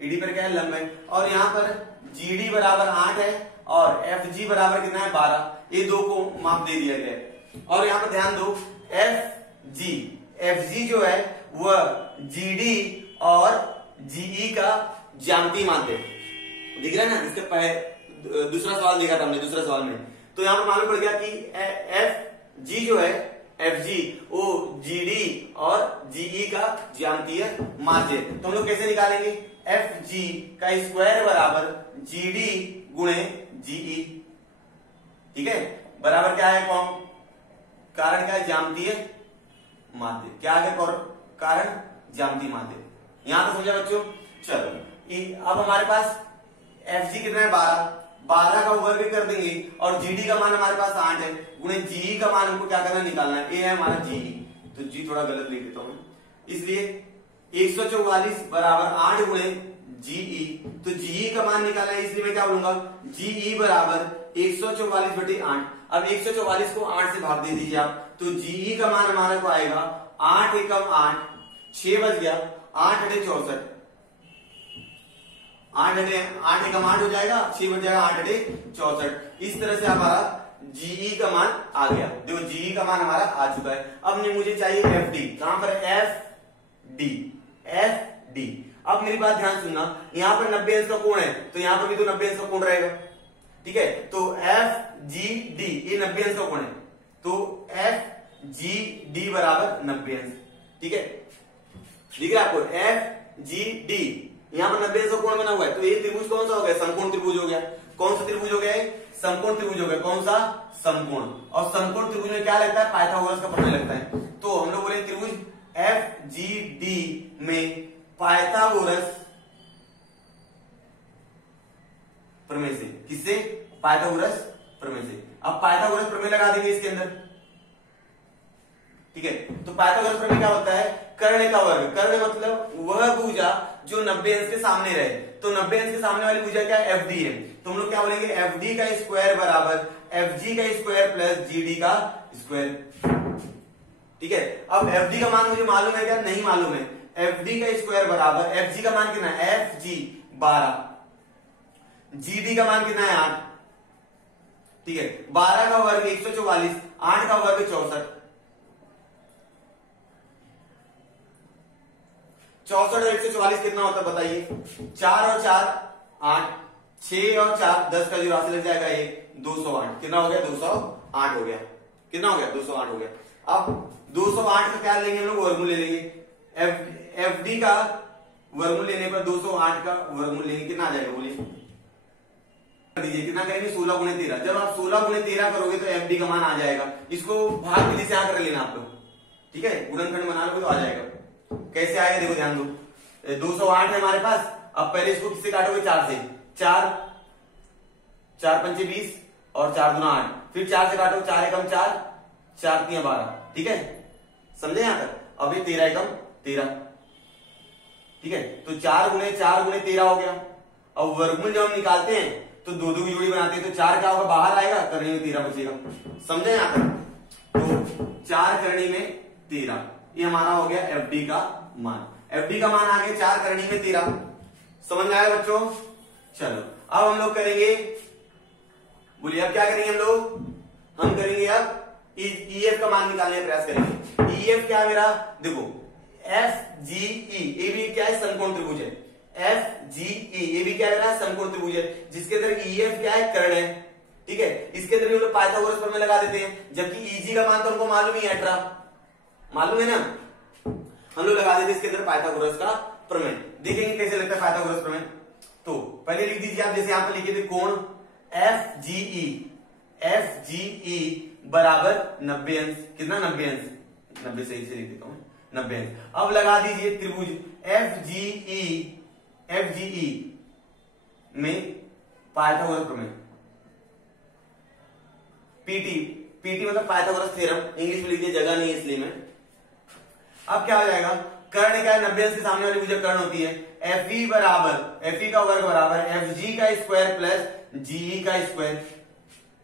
ईडी पर क्या है, लंब है। और यहाँ पर जीडी बराबर 8 है और एफ जी बराबर कितना है, 12। ये दो को माप दे दिया गया है। और यहाँ पर ध्यान दो, एफ जी जो है वह जीडी और जीई का ज्यामितीय माध्य दिख रहा है ना। इसके दूसरा सवाल देखा था हमने, दूसरा सवाल में तो यहाँ पर मालूम पड़ गया कि एफ जी जो है, एफ जी वो जीडी और जीई का ज्यामितीय माध्य। तो हम लोग कैसे निकालेंगे, एफ जी का स्क्वायर बराबर जीडी गुणे जीई, ठीक है, बराबर क्या है, कौन कारण क्या है, ज्यामितीय माध्य। क्या है कारण, ज्यामितीय माध्य। यहां तो समझा बच्चों। चलो अब हमारे पास एफ जी कितना है, 12 का वर्ग कर देंगे और जीडी का मान हमारे पास 8 है, गुणे जीई का मान हमको क्या करना, निकालना है। ए है हमारा जीई, तो जी थोड़ा गलत लिख देता हूं, इसलिए 144 बराबर 8 गुणे जीई। तो जीई का मान निकालना है, इसलिए मैं क्या बोलूंगा, जीई बराबर 144/8। अब 144 को 8 से भाग दे दीजिए आप, तो जीई का मान हमारे को आएगा 8 एकम 8, 6 बच गया, 8 अठे 64, 8 एकम 8 हो जाएगा, 6 बच जाएगा, 8 अठे 64। इस तरह से हमारा जीई का मान आ गया। देखो जीई का मान हमारा आ चुका है। अब मुझे चाहिए एफ डी, कहां पर, एफ डी। अब मेरी बात ध्यान सुनना, यहां पर 90 अंश का कोण है, तो यहां पर भी तो 90 अंश का कोण रहेगा, ठीक है। तो एफ जी डी ये 90 अंश का कोण है, तो एफ जी डी बराबर 90 अंश, ठीक है। ठीक है आपको, एफ जी डी यहां पर 90 अंश का कोण बना हुआ है, तो ये त्रिभुज कौन सा हो गया, समकोण त्रिभुज हो गया। कौन सा त्रिभुज हो गया, समकोण त्रिभुज हो गया। कौन सा, समकोण। और समकोण त्रिभुज में क्या लगता है, पाइथागोरस का प्रमेय लगता है। तो हम लोग बोले त्रिभुज एफ जी डी में पाइथागोरस प्रमेय से, किससे, पाइथागोरस प्रमेय से। अब पाइथागोरस प्रमेय लगा देंगे इसके अंदर, ठीक है। तो पाइथागोरस प्रमेय क्या होता है, कर्ण का वर्ग। कर्ण मतलब वह भुजा जो 90 अंश के सामने रहे, तो 90 अंश के सामने वाली भुजा क्या है, एफ डी है। तो हम लोग क्या बोलेंगे, एफ डी का स्क्वायर बराबर एफ जी का स्क्वायर प्लस जी डी का स्क्वायर, ठीक है। अब एफ डी का मान मुझे मालूम है क्या, नहीं मालूम है। एफ डी का स्क्वायर बराबर एफ जी का मान कितना है, एफ जी 12, जी डी का मान कितना है 8, ठीक है। 12 का वर्ग 144, 8 का वर्ग 64, 64 और 144 कितना होता है बताइए, 4 और 4 8, 6 और 4 10 का जो राशि लग जाएगा ये 208, कितना हो गया, 208 हो गया, कितना हो गया, 208 हो गया। अब 208 का क्या लेंगे हम लोग, वर्गमूल ले लेंगे। एफ डी का वर्गमूल लेने पर 208 का वर्गमूल लेंगे, कितना आ जाएगा बोलिए, दीजिए कितना करेंगे, 16 गुणे 13। जब आप 16 गुणे 13 करोगे तो एफ डी का मान आ जाएगा। इसको भाग विधि से यहाँ कर लेना आप लोग, ठीक है, गुणनखंड बना लो तो आ जाएगा। कैसे आएगा देखो ध्यान दो, 208 है हमारे पास। अब पहले इसको किससे काटोगे, 4 से, 4 पंचे 20 और 4 दूना 8, फिर 4 से काटो, 4 एकम 4, 4 3 12, ठीक है, समझे यहां तक। अब ये 13 एकम 13, ठीक है। तो 4 गुणे 13 हो गया। अब वर्गमूल जब हम निकालते हैं तो 2 की जोड़ी बनाते हैं, तो 4 क्या होगा, बाहर आएगा, करनी में 13 बचेगा, समझे यहां तक। तो 4 करनी में 13, ये हमारा हो गया एफ डी का मान। एफ डी का मान आ गया 4 करनी में 13, समझ में आया बच्चों। चलो अब हम लोग करेंगे, बोलिए अब क्या करेंगे हम करेंगे अब ई एफ का मान निकालने का प्रयास करेंगे। ई एफ क्या है मेरा, देखो एफ जी ई, ये भी क्या है, समकोण त्रिभुज है। एफ जी ई ये भी क्या है, समकोण त्रिभुज है, जिसके अंदर ई एफ क्या है, कर्ण है, ठीक है। इसके अंदर हम लोग पाइथागोरस प्रमेय लगा देते हैं, जबकि ईजी का मान तो हमको मालूम ही है, 18 मालूम है ना, हम लोग लगा देते इसके अंदर पाइथागोरस का प्रमेय। देखेंगे कैसे लगता है पाइथागोरस प्रमेय। तो पहले लिख दीजिए आप, जैसे यहां पर लिखे थे कोण एफ जी ई, एफ जी ई बराबर 90 अंश। कितना 90 अंश, 90 सही से लिख देता हूं, 90 अंश। अब लगा दीजिए त्रिभुज एफ जी ई में पाइथागोरस प्रमेय, पीटी मतलब पाइथागोरस थ्योरम, इंग्लिश में लिखिए, जगह नहीं है इसलिए मैं। अब क्या हो जाएगा, कर्ण क्या है, 90 अंश से सामने वाली भुजा कर्ण होती है। एफ ई का वर्ग बराबर एफ जी का स्क्वायर प्लस जीई का स्क्वायर।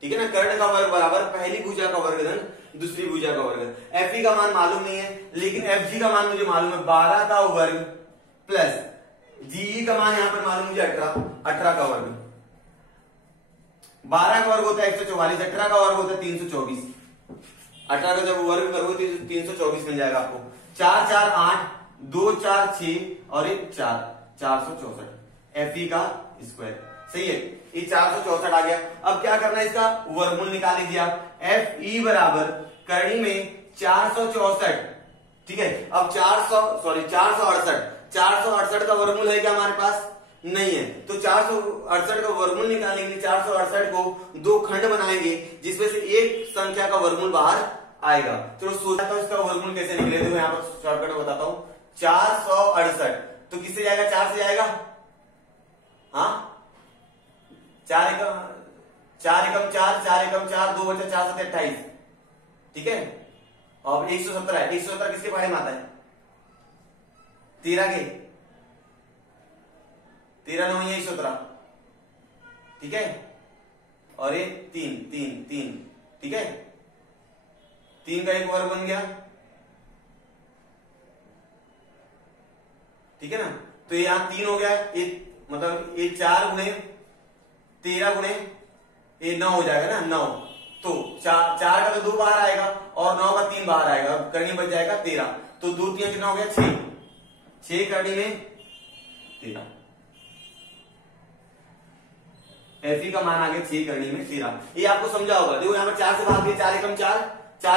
ठीक है ना, कर्ण का वर्ग बराबर पहली भुजा का वर्ग धन दूसरी भुजा का वर्ग। एफ ई का मान मालूम नहीं है, लेकिन एफ जी का मान मुझे मालूम है 12 का वर्ग प्लस जीई का मान यहां पर मालूम मुझे 18 का वर्ग। 12 का वर्ग होता है 144, 18 का वर्ग होता है 324। 18 का जब वर्ग करोगे तो 324 मिल जाएगा आपको। 4 4 8, 2 4 6 और 1 4, 464 एफ ई का स्क्वायर। सही है, ये 464 आ गया। अब क्या करना है, इसका वर्गमूल निकाल लीजिए आप। एफ ई बराबर करणी में 464। ठीक है, अब 468 का वर्गमूल है क्या हमारे पास, नहीं है, तो 468 का वर्गमूल निकालने के लिए 468 को दो खंड बनाएंगे, जिसमें से एक संख्या का वर्गमूल बाहर आएगा। चलो सोचा तो इसका वर्गमूल कैसे निकले, तो यहाँ पर शॉर्टकट में बताता हूं। 468 तो किससे जाएगा, 4 से जाएगा, हाँ 4 एकम 4, 2 बचा 4 7 28। ठीक है, और 117 है, 117 किसके बारे में आता है, 13 के, 13 9 117। ठीक है, और ये 3। ठीक है, 3 का एक वर्ग बन गया। ठीक है ना, तो यहां 3 हो गया, ये मतलब ये 4 गुणे 13 गुणे ये 9 हो जाएगा ना, 9। तो 4 का तो 2 बाहर आएगा और 9 का 3 बाहर आएगा, करनी बच जाएगा 13। तो 2 3 कितना हो गया, 6 करनी में 13। एफ ई का मान आ गया 6 करनी में 13। ये आपको समझा होगा। देखो यहाँ पर 4 से भाग दिया, 4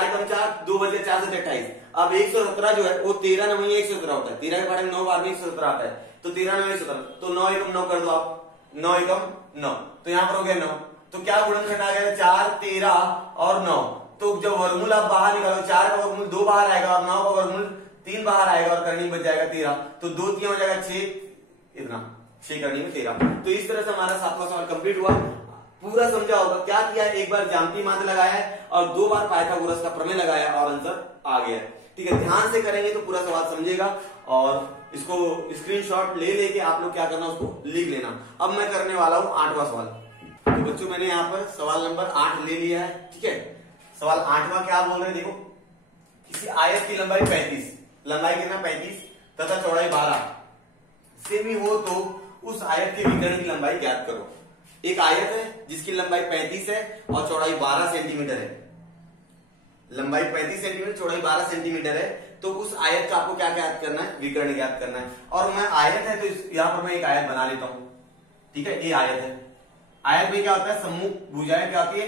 एकम 4, 2 बजे 4 से 28। अब 117 जो है वो 13 9 117 होता है। 13 के बारे में 9 बार में 117 आता है, तो 13 9 117, तो 9 एकम 9 कर दो आप, 9 एकम 9, तो यहाँ पर हो गया 9। तो क्या गुणनखंड आ गया, 4 13 और 9। तो जब वर्गमूल आप बाहर निकालो, 4 का वर्गमूल 2 बाहर आएगा और 9 का वर्गमूल 3 बाहर आएगा और करनी बच जाएगा 13। तो 2 3 हो जाएगा 6, इतना 6 करनी में 13। तो इस तरह से हमारा 7वां सवाल कंप्लीट हुआ। पूरा समझा होगा क्या किया, एक बार ज्यामितीय माध्य लगाया है और 2 बार पाइथागोरस का प्रमेय लगाया और आंसर आ गया। ठीक है, ध्यान से करेंगे तो पूरा सवाल समझेगा, और इसको स्क्रीनशॉट ले लेके आप लोग क्या करना, उसको लिख लेना। अब मैं करने वाला हूं 8वां सवाल। तो बच्चों मैंने यहाँ पर सवाल नंबर 8 ले लिया है। ठीक है, सवाल 8वां क्या बोल रहे हैं, देखो, किसी आयत की लंबाई 35, लंबाई कितना 35 तथा चौड़ाई 12 सेमी हो तो उस आयत के विकर्ण की लंबाई ज्ञात करो। एक आयत है जिसकी लंबाई 35 है और चौड़ाई 12 सेंटीमीटर है, लंबाई 35 सेंटीमीटर, चौड़ाई 12 सेंटीमीटर है, तो उस आयत का आपको क्या ज्ञात करना है, विकर्ण ज्ञात करना है। और मैं आयत है तो यहां पर मैं एक आयत बना लेता हूं। ठीक है, ये आयत है। आयत में क्या होता है, सम्मुख भुजाएं क्या होती है,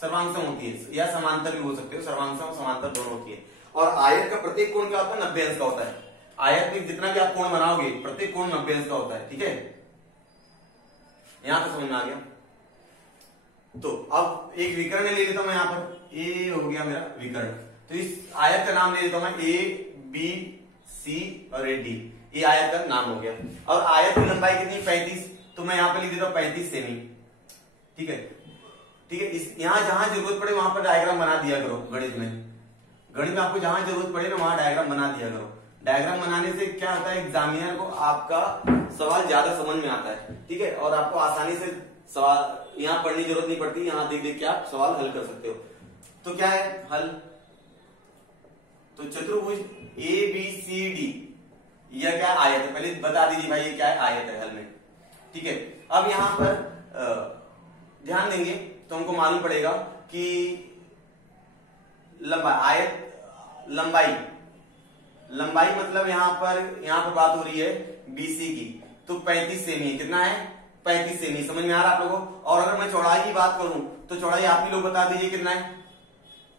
सर्वांगसम होती है, या समांतर भी हो सकते हो, सर्वांगसम समांतर दोनों होती है। और आयत का प्रत्येक कोण क्या होता है, 90 अंश का होता है। आयत में जितना भी आप कोण बनाओगे प्रत्येक कोण 90 अंश का होता है। ठीक है, यहां तो समझ में आ गया। तो अब एक विकर्ण ले लेता हूं मैं, यहां पर ए हो गया मेरा विकर्ण। तो इस आयत का नाम ले लेता हूं मैं ए बी सी और ए डी, ये आयत का नाम हो गया। और आयत की लंबाई कितनी 35, तो मैं यहां पर लिख देता हूं 35 सेमी। ठीक है, ठीक है, इस यहां जहां जरूरत पड़े वहां पर डायग्राम बना दिया करो। गणित में आपको जहां जरूरत पड़े ना वहां डायग्राम बना दिया करो। डायग्राम बनाने से क्या होता है, एग्जामिनर को आपका सवाल ज्यादा समझ में आता है। ठीक है, और आपको आसानी से सवाल यहाँ पढ़ने की जरूरत नहीं पड़ती, यहाँ देख देख के आप सवाल हल कर सकते हो। तो क्या है हल, तो चतुर्भुज ए बी सी डी, यह क्या आयत है, पहले बता दीजिए भाई ये क्या है, आयत है हल में। ठीक है, अब यहां पर ध्यान देंगे तो हमको मालूम पड़ेगा कि आयत लंबाई मतलब यहां पर बात हो रही है बीसी की, तो 35 सेमी है। कितना है, 35 सेमी। समझ में आ रहा है आप लोगों को। और अगर मैं चौड़ाई की बात करूं तो चौड़ाई आप ही लोग बता दीजिए कितना है,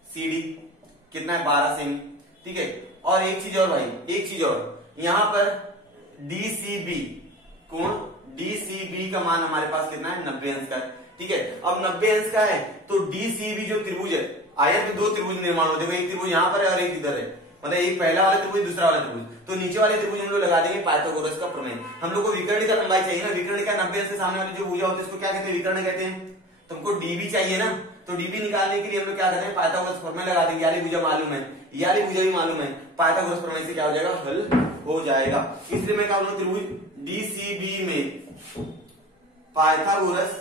सीडी कितना है, 12 सेमी। ठीक है, और एक चीज और भाई, एक चीज और, यहां पर डीसीबी कोण, डीसीबी का मान हमारे पास कितना है, 90 अंश का है। ठीक है। अब 90 अंश का है तो DCB जो त्रिभुज है, आयत में दो त्रिभुज निर्माण होते हैं, एक त्रिभुज यहाँ पर है और एक इधर है, मतलब एक पहला वाला त्रिभुज दूसरा वाला त्रिभुज। तो नीचे वाले त्रिभुज हम लोग लगा देंगे पाइथागोरस का प्रमेय। हम लोग को विकर्ण का लंबाई चाहिए ना, विकर्ण का 90 अंश के सामने वाली जो भुजा होती है उसको क्या कहते हैं, विकर्ण कहते हैं। तो हमको DB चाहिए ना, तो DB निकालने के लिए हम लोग क्या करते हैं, पाइथागोरस प्रमेय लगा देंगे। याली भुजा मालूम है, याली भुजा भी मालूम है, पाइथागोरस प्रमेय से क्या हो जाएगा, हल हो जाएगा। इसलिए मैं क्या बोलूं, त्रिभुज DCB में पाइथागोरस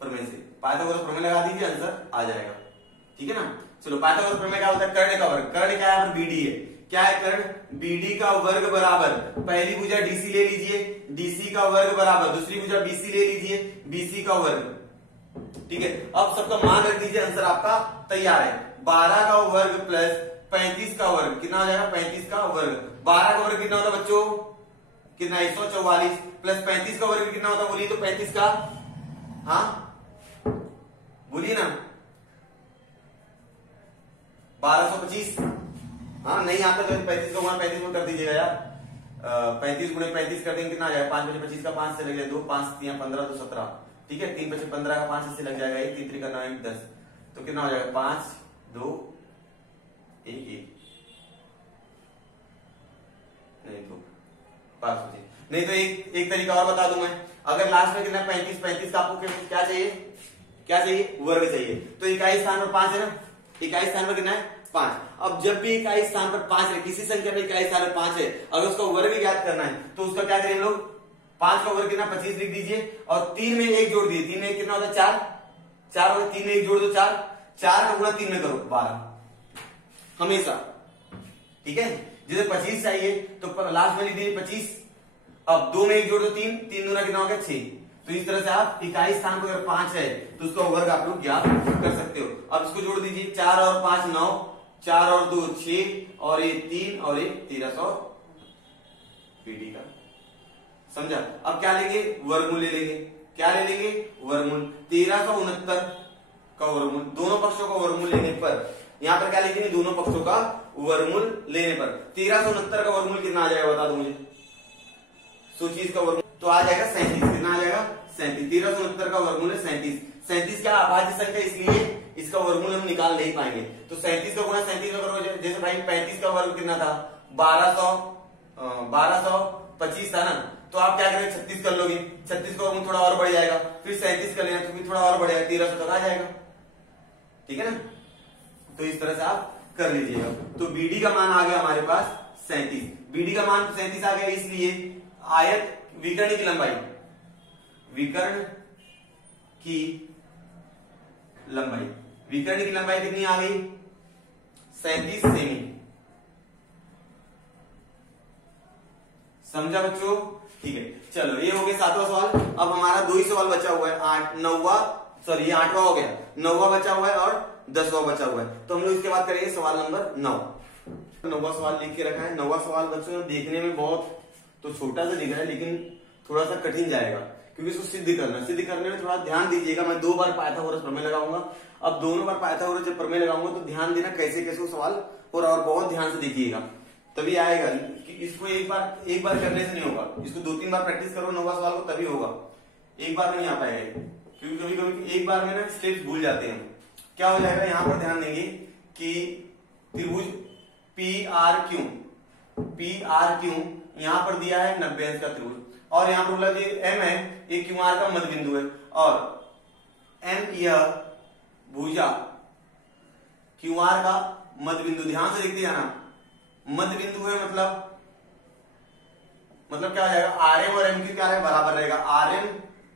प्रमेय से, पाइथागोरस प्रमेय लगा दीजिए, आंसर आ जाएगा। ठीक है ना। चलो पाइथागोरस प्रमेय क्या होता है, कर्ण का वर्ग, कर्ण क्या है, BD है, क्या है कर्ण, BD का वर्ग बराबर, पहली भुजा DC ले लीजिए, DC का वर्ग बराबर दूसरी भुजा BC ले लीजिए, BC का वर्ग। ठीक है, अब सबका मान रख दीजिए, आंसर आपका तैयार है। 12 का वर्ग प्लस 35 का वर्ग कितना हो जाएगा, 35 का वर्ग। 12 का वर्ग कितना होता है बच्चों, कितना 144 प्लस 35 का वर्ग कितना होता है, बोलिए तो 35 का, हाँ बोलिए ना, 1225। हाँ नहीं आता तो 35 का गुणा 35 में कर दीजिएगा यार, 35 गुणे 35 कर देंगे कितना आ जाएगा, 5 बचे 25 का 5 से लग जाएगा 2, 5 3 15 तो 17। ठीक है, 3 बचे 15 का 5 से लग जाएगा 1, 3 3 का 9 10, तो कितना हो जाएगा 5 2 1 1, नहीं तो 5 नहीं तो एक तरीका और बता दूं मैं, अगर लास्ट में कितना 35 का आपको क्या चाहिए, क्या चाहिए, वर्ग चाहिए। तो इकाई स्थान पर 5 है ना, इकाई स्थान पर कितना है 5। अब जब भी इकाई स्थान पर 5 है, किसी संख्या में इकाई स्थान पर 5 है, अगर उसका वर्ग ज्ञात करना है तो उसका क्या करें हम लोग, 5 का वर्ग कितना 25 लिख दीजिए, और 3 में 1 जोड़ दीजिए, 3 में 1 कितना होता है 4, 4 और 3 में 1 जोड़ दो 4, 4 का गुणा 3 में करो 12 हमेशा। ठीक है, जैसे 25 चाहिए तो लास्ट में लिख दीजिए 25, अब 2 में 1 जोड़ दो 3, 3 दूना कितना हो गया 6। तो इस तरह से आप इकाई स्थान पर अगर 5 है तो उसका वर्ग आप लोग ज्ञात कर सकते हो। अब इसको जोड़ दीजिए, 4 और 5 9, 4 और 2 6, और ये 3 और ये 1300 BD का, समझा। अब क्या लेंगे, वर्गमूल ले लेंगे, क्या ले लेंगे, वर्गमूल। 1369 का वर्गमूल, दोनों पक्षों का वर्गमूल लेने पर, यहां पर क्या लिखेंगे, दोनों पक्षों का वर्गमूल लेने पर 1369 का वर्गमूल कितना आ जाएगा बता दो मुझे, सोचिए इसका वर्गमूल तो आ जाएगा 37, कितना आ जाएगा 37। 1369 का वर्गमूल है 37, 37 क्या अभाज्य संख्या, इसलिए इसका वर्गमूल हम निकाल नहीं पाएंगे। तो 37 का गुणा 37 में करो, जैसे भाई 35 का वर्ग कितना था 1225 था ना, तो आप क्या करेंगे 36 कर लोगे, 36 का वर्गमूल थोड़ा और बढ़ जाएगा, फिर 37 कर लेना तो फिर थोड़ा और बढ़ेगा, 1300 तक आ जाएगा। ठीक है ना, तो इस तरह से आप कर लीजिएगा। तो BD का मान आ गया हमारे पास 37, BD का मान 37 आ गया, इसलिए आयत विकर्ण की लंबाई, विकर्ण की लंबाई, विकर्ण की लंबाई कितनी आ गई 37 सेमी। समझा बच्चों, ठीक है। चलो ये हो गया 7वां सवाल। अब हमारा 2 ही सवाल बचा हुआ है, 8वां हो गया, 9वां बचा हुआ है और 10वां बचा हुआ है। तो हम लोग इसके बाद करेंगे सवाल नंबर 9। 9वां सवाल लिख के रखा है। 9वां सवाल बच्चों देखने में बहुत तो छोटा सा दिख रहा है, लेकिन थोड़ा सा कठिन जाएगा, क्योंकि इसको सिद्ध करने में थोड़ा ध्यान दीजिएगा। मैं 2 बार पाइथागोरस प्रमेय लगाऊंगा, अब दोनों बार पाइथागोरस जब प्रमेय लगाऊंगा तो ध्यान देना कैसे कैसे सवाल हो रहा है, और बहुत ध्यान से देखिएगा तभी आएगा। कि इसको एक बार करने से नहीं होगा, इसको 2-3 बार प्रैक्टिस करो 9वां सवाल को, तभी होगा, एक बार में नहीं आ पाएगा, क्योंकि कभी कभी एक बार में ना स्टेप्स भूल जाते हैं। क्या हो जाएगा, यहाँ पर ध्यान देंगे कि त्रिभुज PRQ यहां पर दिया है 90 अंश का त्रिभुज, और यहां पर बोला कि M है, ये QR का मध्य बिंदु है, और M यह भुजा QR का मध्य बिंदु, ध्यान से देखते जाना, मध्य बिंदु है, मतलब क्या हो जाएगा, RM और MQ क्या है, बराबर रहेगा, RM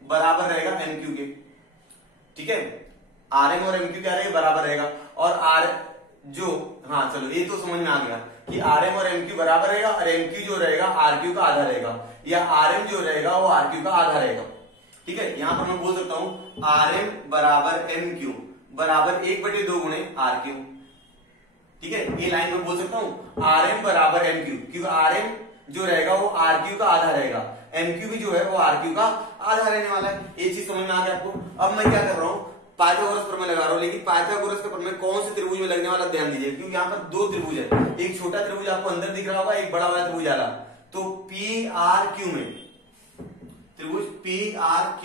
बराबर रहेगा MQ के। ठीक है, RM और MQ क्या रहेगा, बराबर रहेगा, और हाँ चलो ये तो समझ में आ गया कि RM और MQ बराबर रहेगा, और MQ जो रहेगा RQ का आधा रहेगा, या RM जो रहेगा वो RQ का आधा रहेगा। ठीक है, यहां पर मैं बोल सकता हूं RM बराबर MQ बराबर 1/2 गुणे RQ। ठीक है, ये लाइन में बोल सकता हूं RM बराबर MQ, क्योंकि RM जो रहेगा वो RQ का आधा रहेगा, MQ भी जो है वो RQ का आधा रहने वाला है। ये चीज समझ में आ गया आपको। अब मैं क्या कर रहा हूं, पाइथागोरस प्रमेय लगा रहा हूं, लेकिन पाइथागोरस का प्रमेय कौन से त्रिभुज में लगने वाला ध्यान दीजिए, क्योंकि यहाँ पर दो त्रिभुज है, एक छोटा त्रिभुज आपको अंदर दिख रहा होगा, एक बड़ा वाला त्रिभुज आ रहा। तो PRQ में, त्रिभुज PRQ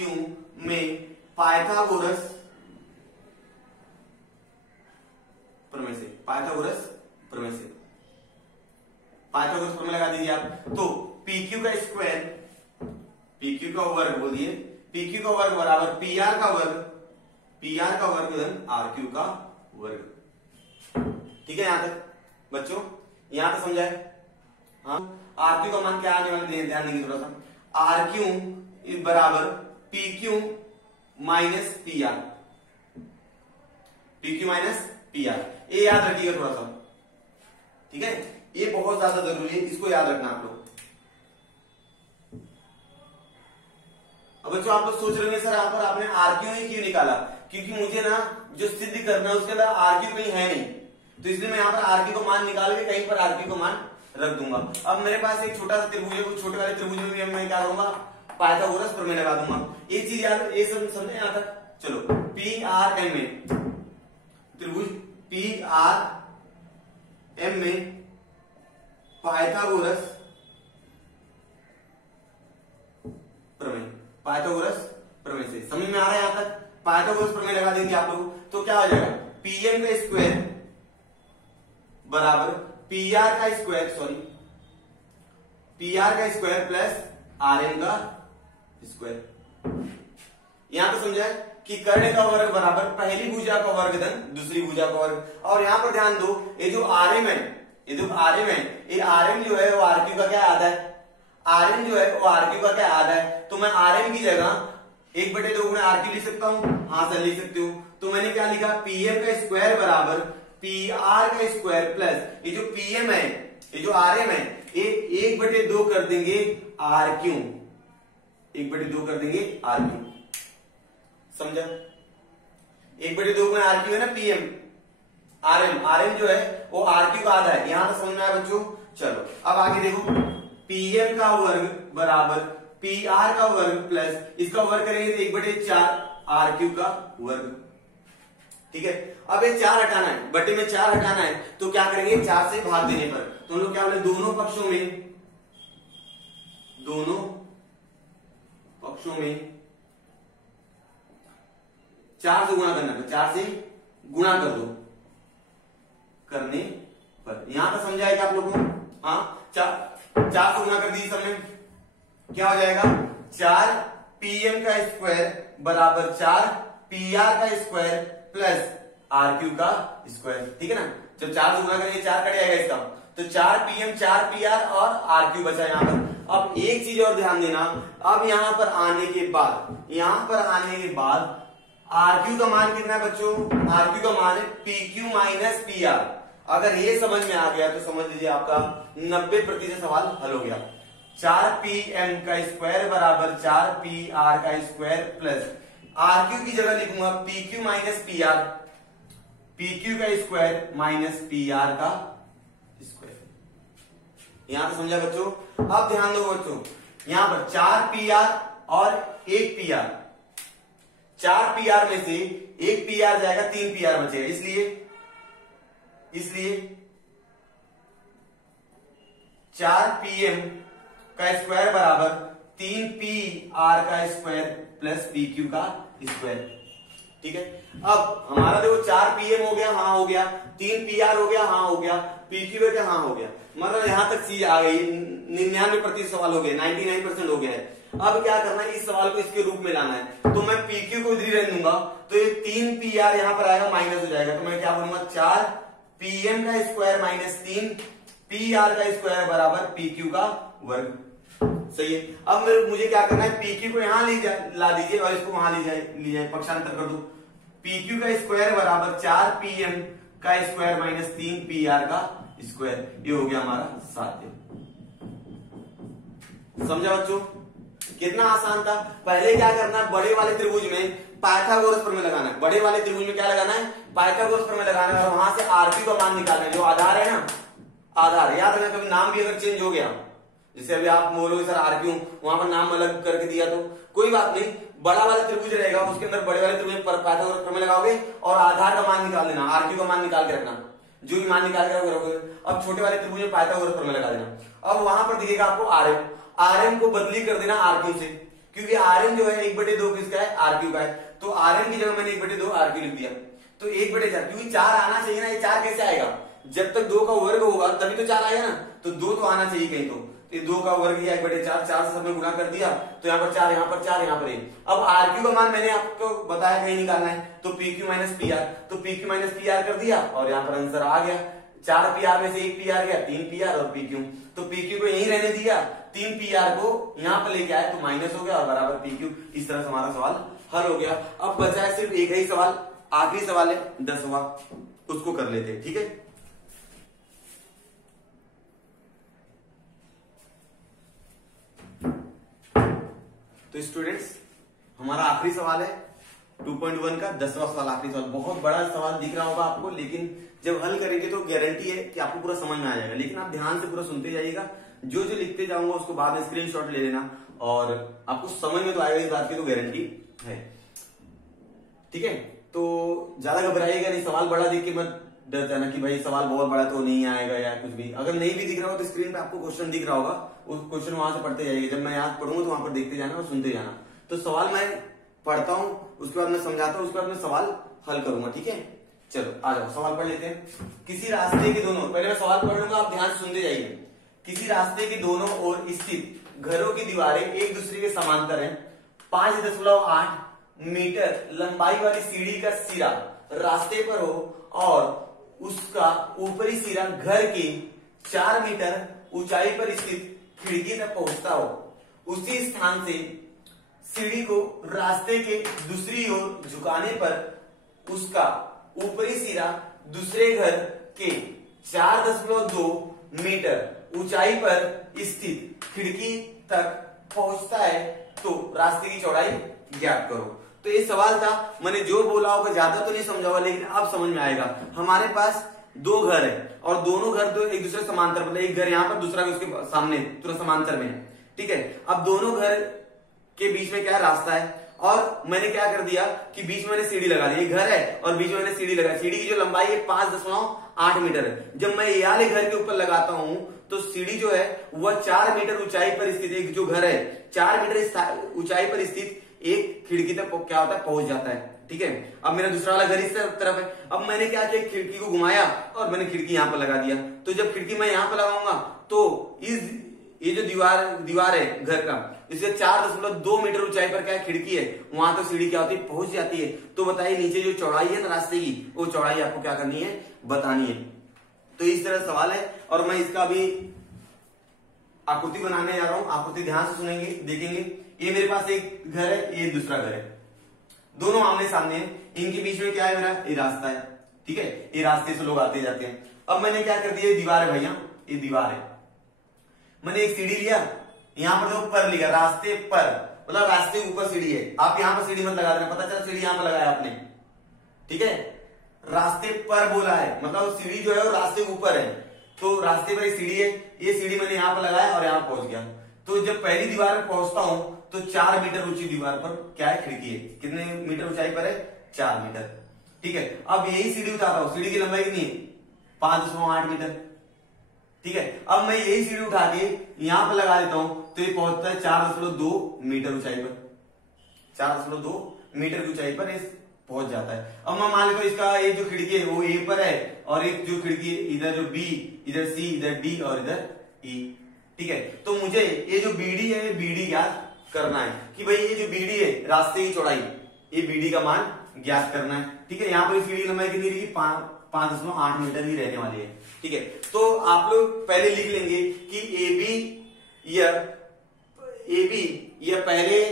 में पाइथागोरस प्रमेय से, पाइथागोरस प्रमेय से, पाइथागोरस प्रमेय लगा दीजिए आप। तो PQ का स्क्वायर, PQ का वर्ग बोलिए, PQ का वर्ग बराबर PR का वर्ग, PR का वर्ग धन RQ का वर्ग। ठीक है यहां तक बच्चों, यहां तक समझाए? हाँ, RQ का मान क्या आने वाले ध्यान देंगे थोड़ा सा। RQ बराबर PQ minus PR, PQ minus PR, ये याद रखिएगा थोड़ा सा। ठीक है, ये बहुत ज्यादा जरूरी है, इसको याद रखना आप लोग। अब बच्चों आप लोग सोच रहे होंगे सर यहाँ पर आपने RQ ही क्यों निकाला, क्योंकि मुझे ना जो सिद्ध करना है उसके अंदर RQ कहीं है नहीं, तो इसलिए मैं यहाँ पर RQ को मान निकाल के कहीं पर RQ को मान रख दूंगा। अब मेरे पास एक छोटा सा त्रिभुज है, वो छोटे वाले त्रिभुज में भी मैं क्या करूंगा, पाइथागोरस प्रमेय लगा दूंगा। एक चीज याद, ये समझे यहाँ तक? चलो, PRM में, त्रिभुज PRM में पाइथागोरस प्रमेय, पाइथागोरस प्रमेय से समझ में आ रहा है? यहां तक पाइथागोरस प्रमेय लगा देंगे आप लोग, तो क्या हो जाएगा, PM का स्क्वायर बराबर PR का स्क्वायर, सॉरी PR का स्क्वायर प्लस RM का स्क्वायर। यहां पर समझा कि कर्ण का वर्ग बराबर पहली भुजा का वर्ग धन दूसरी भुजा का वर्ग। और यहां पर ध्यान दो, ये जो RM है, ये जो RM है, ये RM जो है वो RQ का क्या आधा है, RM जो है वो RQ का क्या आधा है। तो मैं RM की जगह 1/2 गुणा RQ लिख सकता हूं, हाँ सर लिख सकते हो। तो मैंने क्या लिखा, PM का स्क्वायर बराबर PR का स्क्वायर प्लस ये जो PM है, ये जो RM है, ये 1/2 कर देंगे RQ, 1/2 कर देंगे RQ। समझा? 1/2 गुणा RQ है ना PM, RM जो है वो RQ का आधा है। यहां तक समझ में आया बच्चों? चलो अब आगे देखो, PM का वर्ग बराबर PR का वर्ग प्लस इसका वर्ग करेंगे तो 1/4 RQ का वर्ग। ठीक है, अब ये 4 हटाना है, बटे में 4 हटाना है, तो क्या करेंगे, 4 से भाग देने पर तो हम लोग क्या बोले, दोनों पक्षों में 4 से गुणा करना है, 4 से गुणा कर दो करने पर। यहां तक समझाएगा आप लोगों को? हाँ, 4 से गुणा कर दीजिए सब में, क्या हो जाएगा, 4 PM का स्क्वायर बराबर 4 PR का स्क्वायर प्लस RQ का स्क्वायर। ठीक है ना, जब 4 से गुणा करेंगे 4 कट जाएगा इसका, तो 4 PM 4 PR और RQ बचा यहाँ पर। अब एक चीज और ध्यान देना, अब यहां पर आने के बाद RQ का मान कितना है बच्चों, RQ का मान है PQ माइनस PR। अगर ये समझ में आ गया तो समझ लीजिए आपका 90% सवाल हल हो गया। 4 PM का स्क्वायर बराबर 4 PR का स्क्वायर प्लस RQ की जगह लिखूंगा PQ माइनस PR, PQ का स्क्वायर माइनस PR का स्क्वायर। यहां तो समझा बच्चों? अब ध्यान दो बच्चों, यहां पर 4 PR और 1 PR, 4 PR में से 1 PR जाएगा, 3 PR बचेगा, इसलिए 4 PM का स्क्वायर बराबर 3 PR का स्क्वायर प्लस PQ का स्क्वायर। ठीक है, अब हमारा देखो 4 PM हो गया, हाँ हो गया, 3 PR हो गया, हाँ हो गया, PQ हो गया, हाँ हो गया, मतलब यहां तक चीज आ गई, 99% सवाल हो गया, 99% हो गया है। अब क्या करना है, इस सवाल को इसके रूप में लाना है, तो मैं PQ को इधर ही रहने दूंगा, तो ये 3 PR यहां पर आएगा, माइनस हो जाएगा, तो मैं क्या बोलूंगा, 4 PM का स्क्वायर माइनस 3 PR का स्क्वायर बराबर PQ का वर्ग। सही है, अब मुझे क्या करना है, PQ को यहां ला दीजिए और इसको वहां ले जाए, पक्षांतर कर दो। PQ का स्क्वायर बराबर 4 PM का स्क्वायर माइनस 3 PR का स्क्वायर, ये हो गया हमारा 7। समझा बच्चों? कितना आसान था। पहले क्या करना है, बड़े वाले त्रिभुज में पाइथागोरस प्रमेय लगाना है, बड़े वाले त्रिभुज में क्या लगाना है, पाइथागोरस प्रमेय लगाना है, और वहां से RQ का मान निकालना है, जो आधार है ना, आधार याद रखना। कभी नाम भी अगर चेंज हो गया, जैसे अभी आप बोलोगे सर RQ, वहां पर नाम अलग करके दिया तो कोई बात नहीं, बड़ा वाला त्रिभुज रहेगा उसके अंदर बड़े वाले त्रिभुज पर पाइथागोरस प्रमेय लगाओगे और आधार का मान निकाल देना, आरक्यू का मान निकाल के रखना, जो भी मान निकाल के रखोगे। अब छोटे वाले त्रिभुज में पाइथागोरस प्रमेय लगा देना। अब वहां पर दिखेगा आपको आरएम, आरएम को बदली कर देना आरक्यू से, क्योंकि आरएम जो है 1/2 किसका है, आरक्यू का है। तो आरएम की जगह मैंने 1/2 आरक्यू लिख दिया। तो 1/4, क्योंकि 4 आना चाहिए ना, ये 4 कैसे आएगा, जब तक 2 का वर्ग होगा तभी तो 4 आएगा ना, तो 2 तो आना चाहिए कहीं। तो 2 का वर्ग या 1/4, 4 से सब में गुणा कर दिया, तो यहाँ पर 4, यहाँ पर 4, यहाँ पर 1। अब आरक्यू का मान मैंने आपको बताया कहीं निकालना है, तो पीक्यू माइनस पीआर, तो पीक्यू माइनस पीआर कर दिया और यहाँ पर आंसर आ गया। 4 पीआर में से 1 पीआर गया, 3 पीआर और पीक्यू, तो पीक्यू को यहीं रहने दिया, 3 पीआर को यहाँ पर लेके आए तो माइनस हो गया और बराबर पीक्यू। इस तरह से हमारा सवाल हल हो गया। अब बचा है सिर्फ एक ही सवाल, आखिरी सवाल है 10वां, उसको कर लेते हैं, ठीक है। तो स्टूडेंट्स हमारा आखिरी सवाल है 2.1 का 10वां सवाल, आखिरी सवाल। बहुत बड़ा सवाल दिख रहा होगा आपको, लेकिन जब हल करेंगे तो गारंटी है कि आपको पूरा समझ में आ जाएगा। लेकिन आप ध्यान से पूरा सुनते जाइएगा, जो जो लिखते जाऊंगा उसको बाद में स्क्रीनशॉट ले लेना और आपको समझ में तो आएगा, इस बात की तो गारंटी है, ठीक है। तो ज्यादा घबराइएगा नहीं, सवाल बड़ा देख के मत डर जाना कि भाई सवाल बहुत बड़ा तो नहीं आएगा या कुछ भी। अगर नहीं भी दिख रहा हो तो स्क्रीन पे आपको क्वेश्चन दिख रहा होगा, उस क्वेश्चन वहां से पढ़ते जाइए। जब मैं याद पढ़ूंगा तो वहां पर देखते जाना और सुनते जाना। तो सवाल मैं पढ़ता हूं, उसके बाद मैं समझाता हूं, उसके बाद मैं सवाल हल करूंगा, ठीक है। चलो आ जाओ, सवाल पढ़ लेते हैं। किसी रास्ते के दोनों, पहले मैं सवाल पढ़ लूंगा, आप ध्यान से सुनते जाइए। किसी रास्ते के दोनों ओर स्थित घरों की दीवारें एक दूसरे के समांतर हैं। 5.8 मीटर लंबाई वाली सीढ़ी का सिरा रास्ते पर हो और उसका ऊपरी सिरा घर के 4 मीटर ऊंचाई पर स्थित खिड़की तक पहुंचता हो। उसी स्थान से सीढ़ी को रास्ते के दूसरी ओर झुकाने पर उसका ऊपरी सिरा दूसरे घर के 4.2 मीटर ऊंचाई पर स्थित खिड़की तक पहुंचता है, तो रास्ते की चौड़ाई ज्ञात करो। तो ये सवाल था, मैंने जो बोला होगा ज्यादा तो नहीं समझा होगा, लेकिन अब समझ में आएगा। हमारे पास 2 घर है और दोनों घर तो एक दूसरे समांतर, मतलब एक घर यहाँ पर दूसरा उसके सामने तुरंत समांतर में है, ठीक है। अब दोनों घर के बीच में क्या रास्ता है और मैंने क्या कर दिया कि बीच में मैंने सीढ़ी लगा दी। ये घर है और बीच में मैंने सीढ़ी लगा, सीढ़ी की जो लंबाई है 5.8 मीटर है। जब मैं ये वाले घर के ऊपर लगाता हूं तो सीढ़ी जो है वह 4 मीटर ऊंचाई पर स्थित, एक जो घर है 4 मीटर ऊंचाई पर स्थित एक खिड़की तक क्या होता है, पहुंच जाता है, ठीक है। अब मेरा दूसरा वाला घर इस तरफ है। अब मैंने क्या किया, खिड़की को घुमाया और मैंने खिड़की यहां पर लगा दिया। तो जब खिड़की मैं यहां पर लगाऊंगा तो ये जो दीवार है घर का, इससे 4.2 मीटर ऊंचाई पर क्या है, खिड़की है, वहां तो सीढ़ी क्या होती है, पहुंच जाती है। तो बताइए नीचे जो चौड़ाई है ना रास्ते की, वो चौड़ाई आपको क्या करनी है, बतानी है। तो इस तरह सवाल है और मैं इसका भी आकृति बनाने जा रहा हूं। आकृति ध्यान से सुनेंगे, देखेंगे। ये मेरे पास एक घर है, ये दूसरा घर है, दोनों आमने सामने हैं। इनके बीच में क्या है, मेरा ये रास्ता है, ठीक है। ये रास्ते से लोग आते जाते हैं। अब मैंने क्या कर दिया, ये दीवार है भैया, ये दीवार है। मैंने एक सीढ़ी लिया, यहां पर जो पर लिखा रास्ते पर, मतलब रास्ते के ऊपर सीढ़ी है। आप यहां पर सीढ़ी मत लगा देना, पता चला सीढ़ी यहां पर लगाया आपने, ठीक है। रास्ते पर बोला है, मतलब सीढ़ी जो है वो रास्ते के ऊपर है। तो रास्ते पर एक सीढ़ी है, ये सीढ़ी मैंने यहां पर लगाया और यहां पहुंच गया। तो जब पहली दीवार पर पहुंचता हूं तो 4 मीटर ऊंची दीवार पर क्या है, खिड़की है। कितने मीटर ऊंचाई पर है, 4 मीटर, ठीक है। अब यही सीढ़ी उठाता हूं, सीढ़ी की लंबाई कितनी है, 5.8 मीटर, ठीक है। अब मैं यही सीढ़ी उठा के यहां पर लगा देता हूं तो ये पहुंचता है 4.2 मीटर ऊंचाई पर, 4.2 मीटर की ऊंचाई पर पहुंच जाता है। अब मैं मान लेता हूं इसका ये जो खिड़की है वो ए पर है और एक जो खिड़की है इधर जो बी, इधर सी, इधर डी और इधर ई, ठीक है। तो मुझे ये जो बीडी है, बीडी ज्ञात करना है कि भाई ये जो बीडी है रास्ते की चौड़ाई, ये बीडी का मान ज्ञात करना है, ठीक है। यहाँ पर सीढ़ी की लंबाई कितनी रहेगी, 5.8 मीटर ही रहने वाली है, ठीक है। तो आप लोग पहले लिख लेंगे कि ए बी यह पहले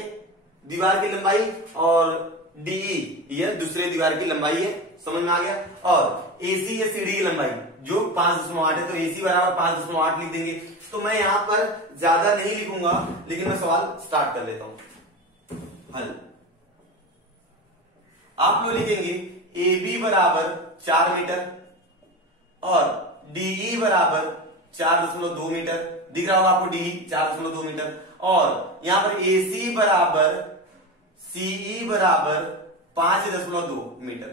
दीवार की लंबाई और डीई यह दूसरे दीवार की लंबाई है, समझ में आ गया। और एसी यह सीढ़ी की लंबाई जो 5.8 है, तो एसी बराबर 5.8 लिख देंगे। तो मैं यहां पर ज्यादा नहीं लिखूंगा, लेकिन मैं सवाल स्टार्ट कर लेता हूं। हल आप लोग लिखेंगे ए बी बराबर 4 मीटर और डीई बराबर 4.2 मीटर, दिख रहा होगा आपको, डीई 4.2 मीटर। और यहां पर एसी बराबर सीई बराबर 5.2 मीटर।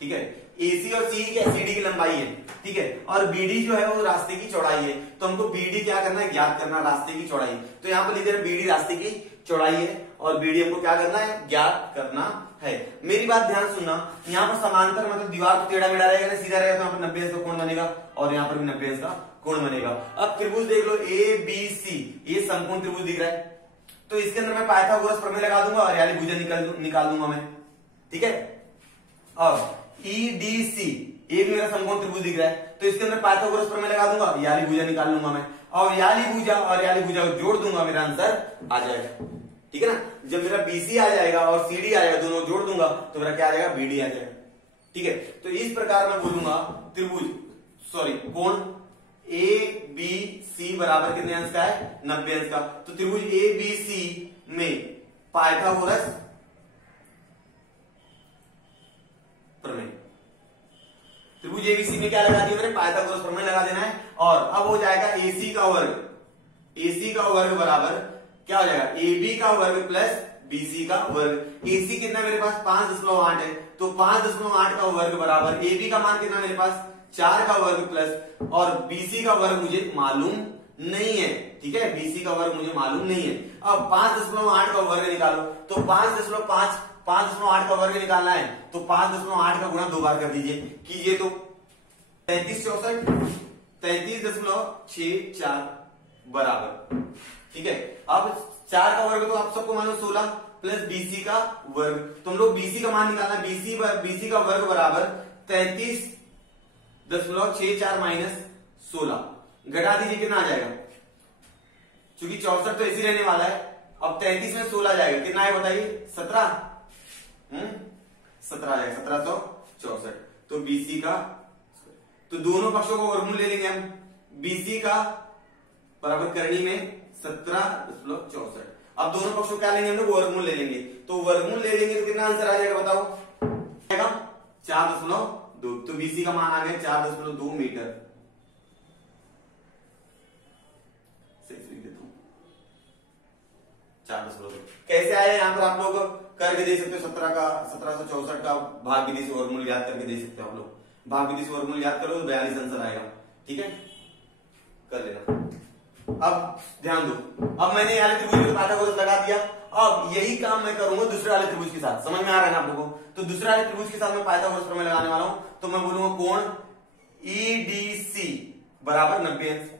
ठीक है, एसी और सीडी की लंबाई है। ठीक है, और बीडी जो है वो रास्ते की चौड़ाई है। तो हमको बीडी क्या करना है, ज्ञात करना, रास्ते की चौड़ाई। तो यहाँ पर लिख दे रहे बीडी रास्ते की चौड़ाई है और बीडी हमको क्या करना है, ज्ञात करना है। मेरी बात ध्यान सुनना, यहाँ पर समांतर मतलब दीवार को टेढ़ा मेढ़ा रहेगा ना, सीधा रहेगा, तो यहाँ पर 90 अंश का कोण बनेगा और यहाँ पर भी 90 अंश का कोण बनेगा। अब त्रिभुज देख लो ए बी सी, ये समकोण त्रिभुज दिख रहा है। तो इसके अंदर मैं पाइथागोरस प्रमेय लगा दूंगा और यानी भुजन निकाल दूंगा मैं। ठीक है, अब EDC एक मेरा समकोण त्रिभुज दिख रहा है, तो इसके अंदर पाइथागोरस प्रमेय लगा दूंगा, याली भुजा निकाल लूंगा मैं, और याली भुजा और याली भुजा को जोड़ दूंगा, मेरा आंसर आ जाएगा। ठीक है ना, जब मेरा BC आ जाएगा और CD आ जाएगा, दोनों जोड़ दूंगा तो मेरा क्या आ जाएगा, BD आ जाएगा। ठीक है, तो इस प्रकार मैं बोलूंगा कोण ABC बराबर कितने अंश का है, 90 अंश का। तो त्रिभुज ABC में पाइथागोरस प्रमेय, त्रिभुज ABC में क्या लगा दिया मैंने, पाइथागोरस प्रमेय लगा देना है। और अब हो जाएगा AC का वर्ग बराबर क्या हो जाएगा, AB का वर्ग प्लस BC का वर्ग। AC कितना मेरे पास 5.8 है, तो 5.8 का वर्ग बराबर AB का मान कितना मेरे पास 4 का वर्ग प्लस और BC का वर्ग मुझे मालूम नहीं है। ठीक है, BC का वर्ग मुझे मालूम नहीं है। अब 5.8 का वर्ग निकालो, तो 5.8 का वर्ग निकालना है, तो 5.8 का गुणा 2 बार कर दीजिए, कीजिए तो 3364 बराबर। ठीक है, अब 4 का वर्ग तो आप सबको मालूम 16 प्लस BC का वर्ग, तुम लोग BC का मान निकालना। BC का वर्ग बराबर 33.64 माइनस 16, घटा दीजिए कितना आ जाएगा, क्योंकि 64 तो ऐसी रहने वाला है। अब 33 में 16 जाएगा, कितना है बताइए, 17 17 आएगा, 1764। तो BC का, तो दोनों पक्षों को वर्गमूल ले लेंगे हम। BC का बराबर करनी में 17.64। अब दोनों पक्षों क्या लेंगे हम लोग, वर्गमूल ले लेंगे। तो वर्गमूल ले लेंगे तो कितना आंसर आ जाएगा बताओ, 4.2। तो BC का मान आ गया 4.2 मीटर। कैसे आया, यहाँ पर आप लोग करके दे सकते हो, 1764 का भाग विधि से वर्गमूल याद करके दे सकते हो आप लोग। भाग विधि से वर्गमूल याद करो तो 42 आंसर आएगा। ठीक है, कर लेना। अब ध्यान दो, अब मैंने यहाँ त्रिभुज में पाइथागोरस लगा दिया। अब यही काम मैं करूंगा दूसरे वाले त्रिभुज के साथ, समझ में आ रहा है ना आप लोगों को। तो दूसरे वाले त्रिभुज के साथ मैं पाइथागोरस प्रमेय लगाने वाला हूं, तो मैं बोलूंगा कोण EDC बराबर 90 अंश।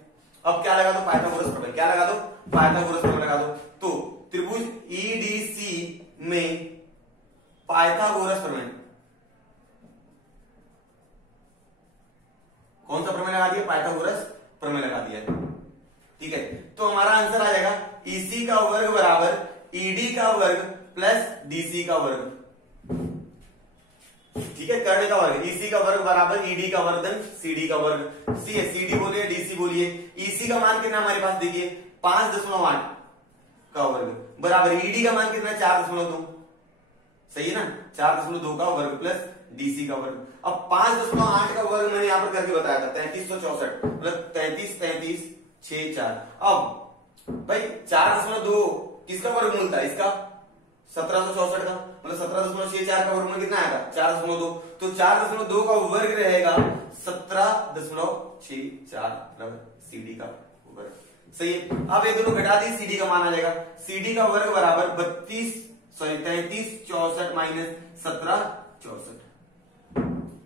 अब क्या लगा दो, पाइथागोरस प्रमेय, क्या लगा दो, पाइथागोरस प्रमेय लगा दो। तो त्रिभुज EDC में पाइथागोरस प्रमेय, कौन सा प्रमेय लगा दिया, पाइथागोरस प्रमेय लगा दिया। ठीक है, तो हमारा आंसर आ जाएगा EC का वर्ग बराबर ED का वर्ग प्लस DC का वर्ग। ठीक है, कर्ण का वर्ग, EC का वर्ग बराबर ED का वर्ग धन CD का वर्ग। CD बोलिए, DC बोलिए। EC का मान कितना हमारे पास देखिए 5.8 का वर्ग बराबर ED का मान कितना 4.2, सही है ना, 4.2 का वर्ग प्लस DC का वर्ग। अब 5.8 का वर्ग मैंने यहां पर करके बताया था 3364, मतलब 33.64। अब भाई 4.2 किसका वर्गमूल था, इसका 1764 का, मतलब 17.64 का वर्गमूल कितना आएगा 4.2। तो 4.2 का वर्ग रहेगा 17.64 CD का वर्ग, सही है। अब ये दोनों घटा दी, CD का मान आ जाएगा, CD का वर्ग बराबर 3364 माइनस 1764।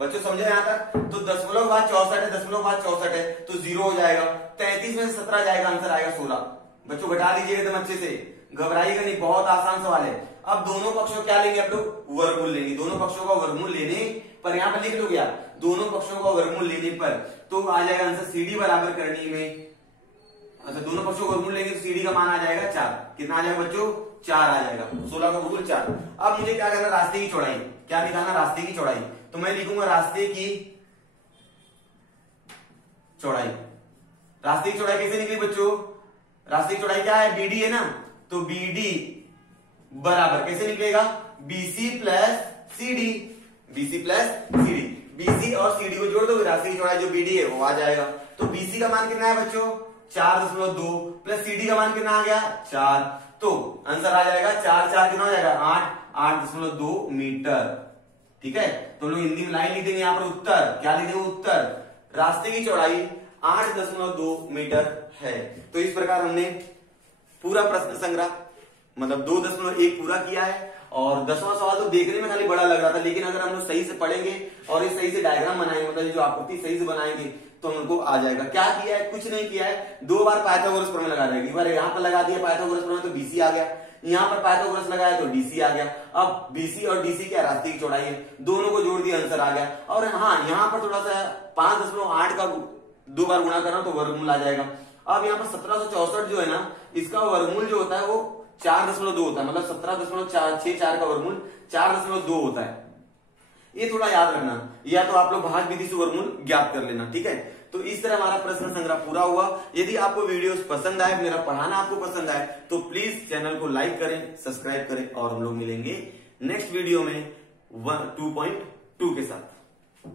बच्चों समझे यहां तक। तो 10.64 है, 10.64 है तो 0 हो जाएगा, 33 में 17 जाएगा, आंसर आएगा 16। बच्चों घटा दीजिएगा एकदम अच्छे से, घबराइएगा नहीं, बहुत आसान सवाल है। अब दोनों पक्षों क्या लेंगे आप लोग, वर्गमूल लेंगे। दोनों पक्षों का वर्गमूल लेने पर, यहां पर लिख लो क्या, दोनों पक्षों का वर्गमूल लेने पर तो आ जाएगा आंसर CD बराबर करनी में, अच्छा दोनों पक्षों को वर्गमूल लेंगे तो CD का मान आ जाएगा 4। कितना आ जाएगा बच्चों, 4 आ जाएगा, 16 का वर्गमूल 4। अब मुझे क्या करना, रास्ते की चौड़ाई, क्या निकालना, रास्ते की चौड़ाई। तो मैं लिखूंगा रास्ते की चौड़ाई। रास्ते की चौड़ाई कैसे निकली बच्चों, रास्ते की चौड़ाई क्या है, BD है ना, तो BD बराबर कैसे निकलेगा, BC plus CD, BC plus CD। BC और CD को जोड़ दोगे, रास्ते की चौड़ाई जो BD है वो आ जाएगा। तो BC का मान कितना है बच्चों 4.2 प्लस CD का मान कितना आ गया 4, तो आंसर आ जाएगा 4 4 कितना हो जाएगा 8, 8.2 मीटर। ठीक है, तो लोग हिंदी में लाइन लिख देंगे यहाँ पर उत्तर, क्या लिख देंगे उत्तर, रास्ते की चौड़ाई 8.2 मीटर है। तो इस प्रकार हमने पूरा प्रश्न संग्रह मतलब 2.1 पूरा किया है। और 10वां सवाल तो देखने में खाली बड़ा लग रहा था, लेकिन अगर हम लोग सही से पढ़ेंगे और इस सही से डायग्राम बनाएंगे, मतलब जो आकृति सही से बनाएंगे तो हमको आ जाएगा। क्या किया है, कुछ नहीं किया है, 2 बार पाइथागोरस प्रमेय लगा देंगे। एक बार यहाँ पर लगा दिया पाइथागोरस प्रमेय तो BC आ गया, यहाँ पर पाइथागोरस लगाया तो DC आ गया। अब BC और DC क्या रास्ते की चौड़ाई है, दोनों को जोड़ दिया आंसर आ गया। और हाँ, यहाँ पर थोड़ा सा 5.8 का 2 बार गुणा करना तो वर्गमूल आ जाएगा। अब यहाँ पर 1764 जो है ना, इसका वर्गमूल जो होता है वो 4.2 होता है, मतलब 17.64 का वर्गमूल 4.2 होता है। ये थोड़ा याद रखना, या तो आप लोग भाग विधि से वर्गमूल ज्ञात कर लेना। ठीक है, तो इस तरह हमारा प्रश्न संग्रह पूरा हुआ। यदि आपको वीडियोस पसंद आए, मेरा पढ़ाना आपको पसंद आए, तो प्लीज चैनल को लाइक करें, सब्सक्राइब करें, और हम लोग मिलेंगे नेक्स्ट वीडियो में 2.2 के साथ।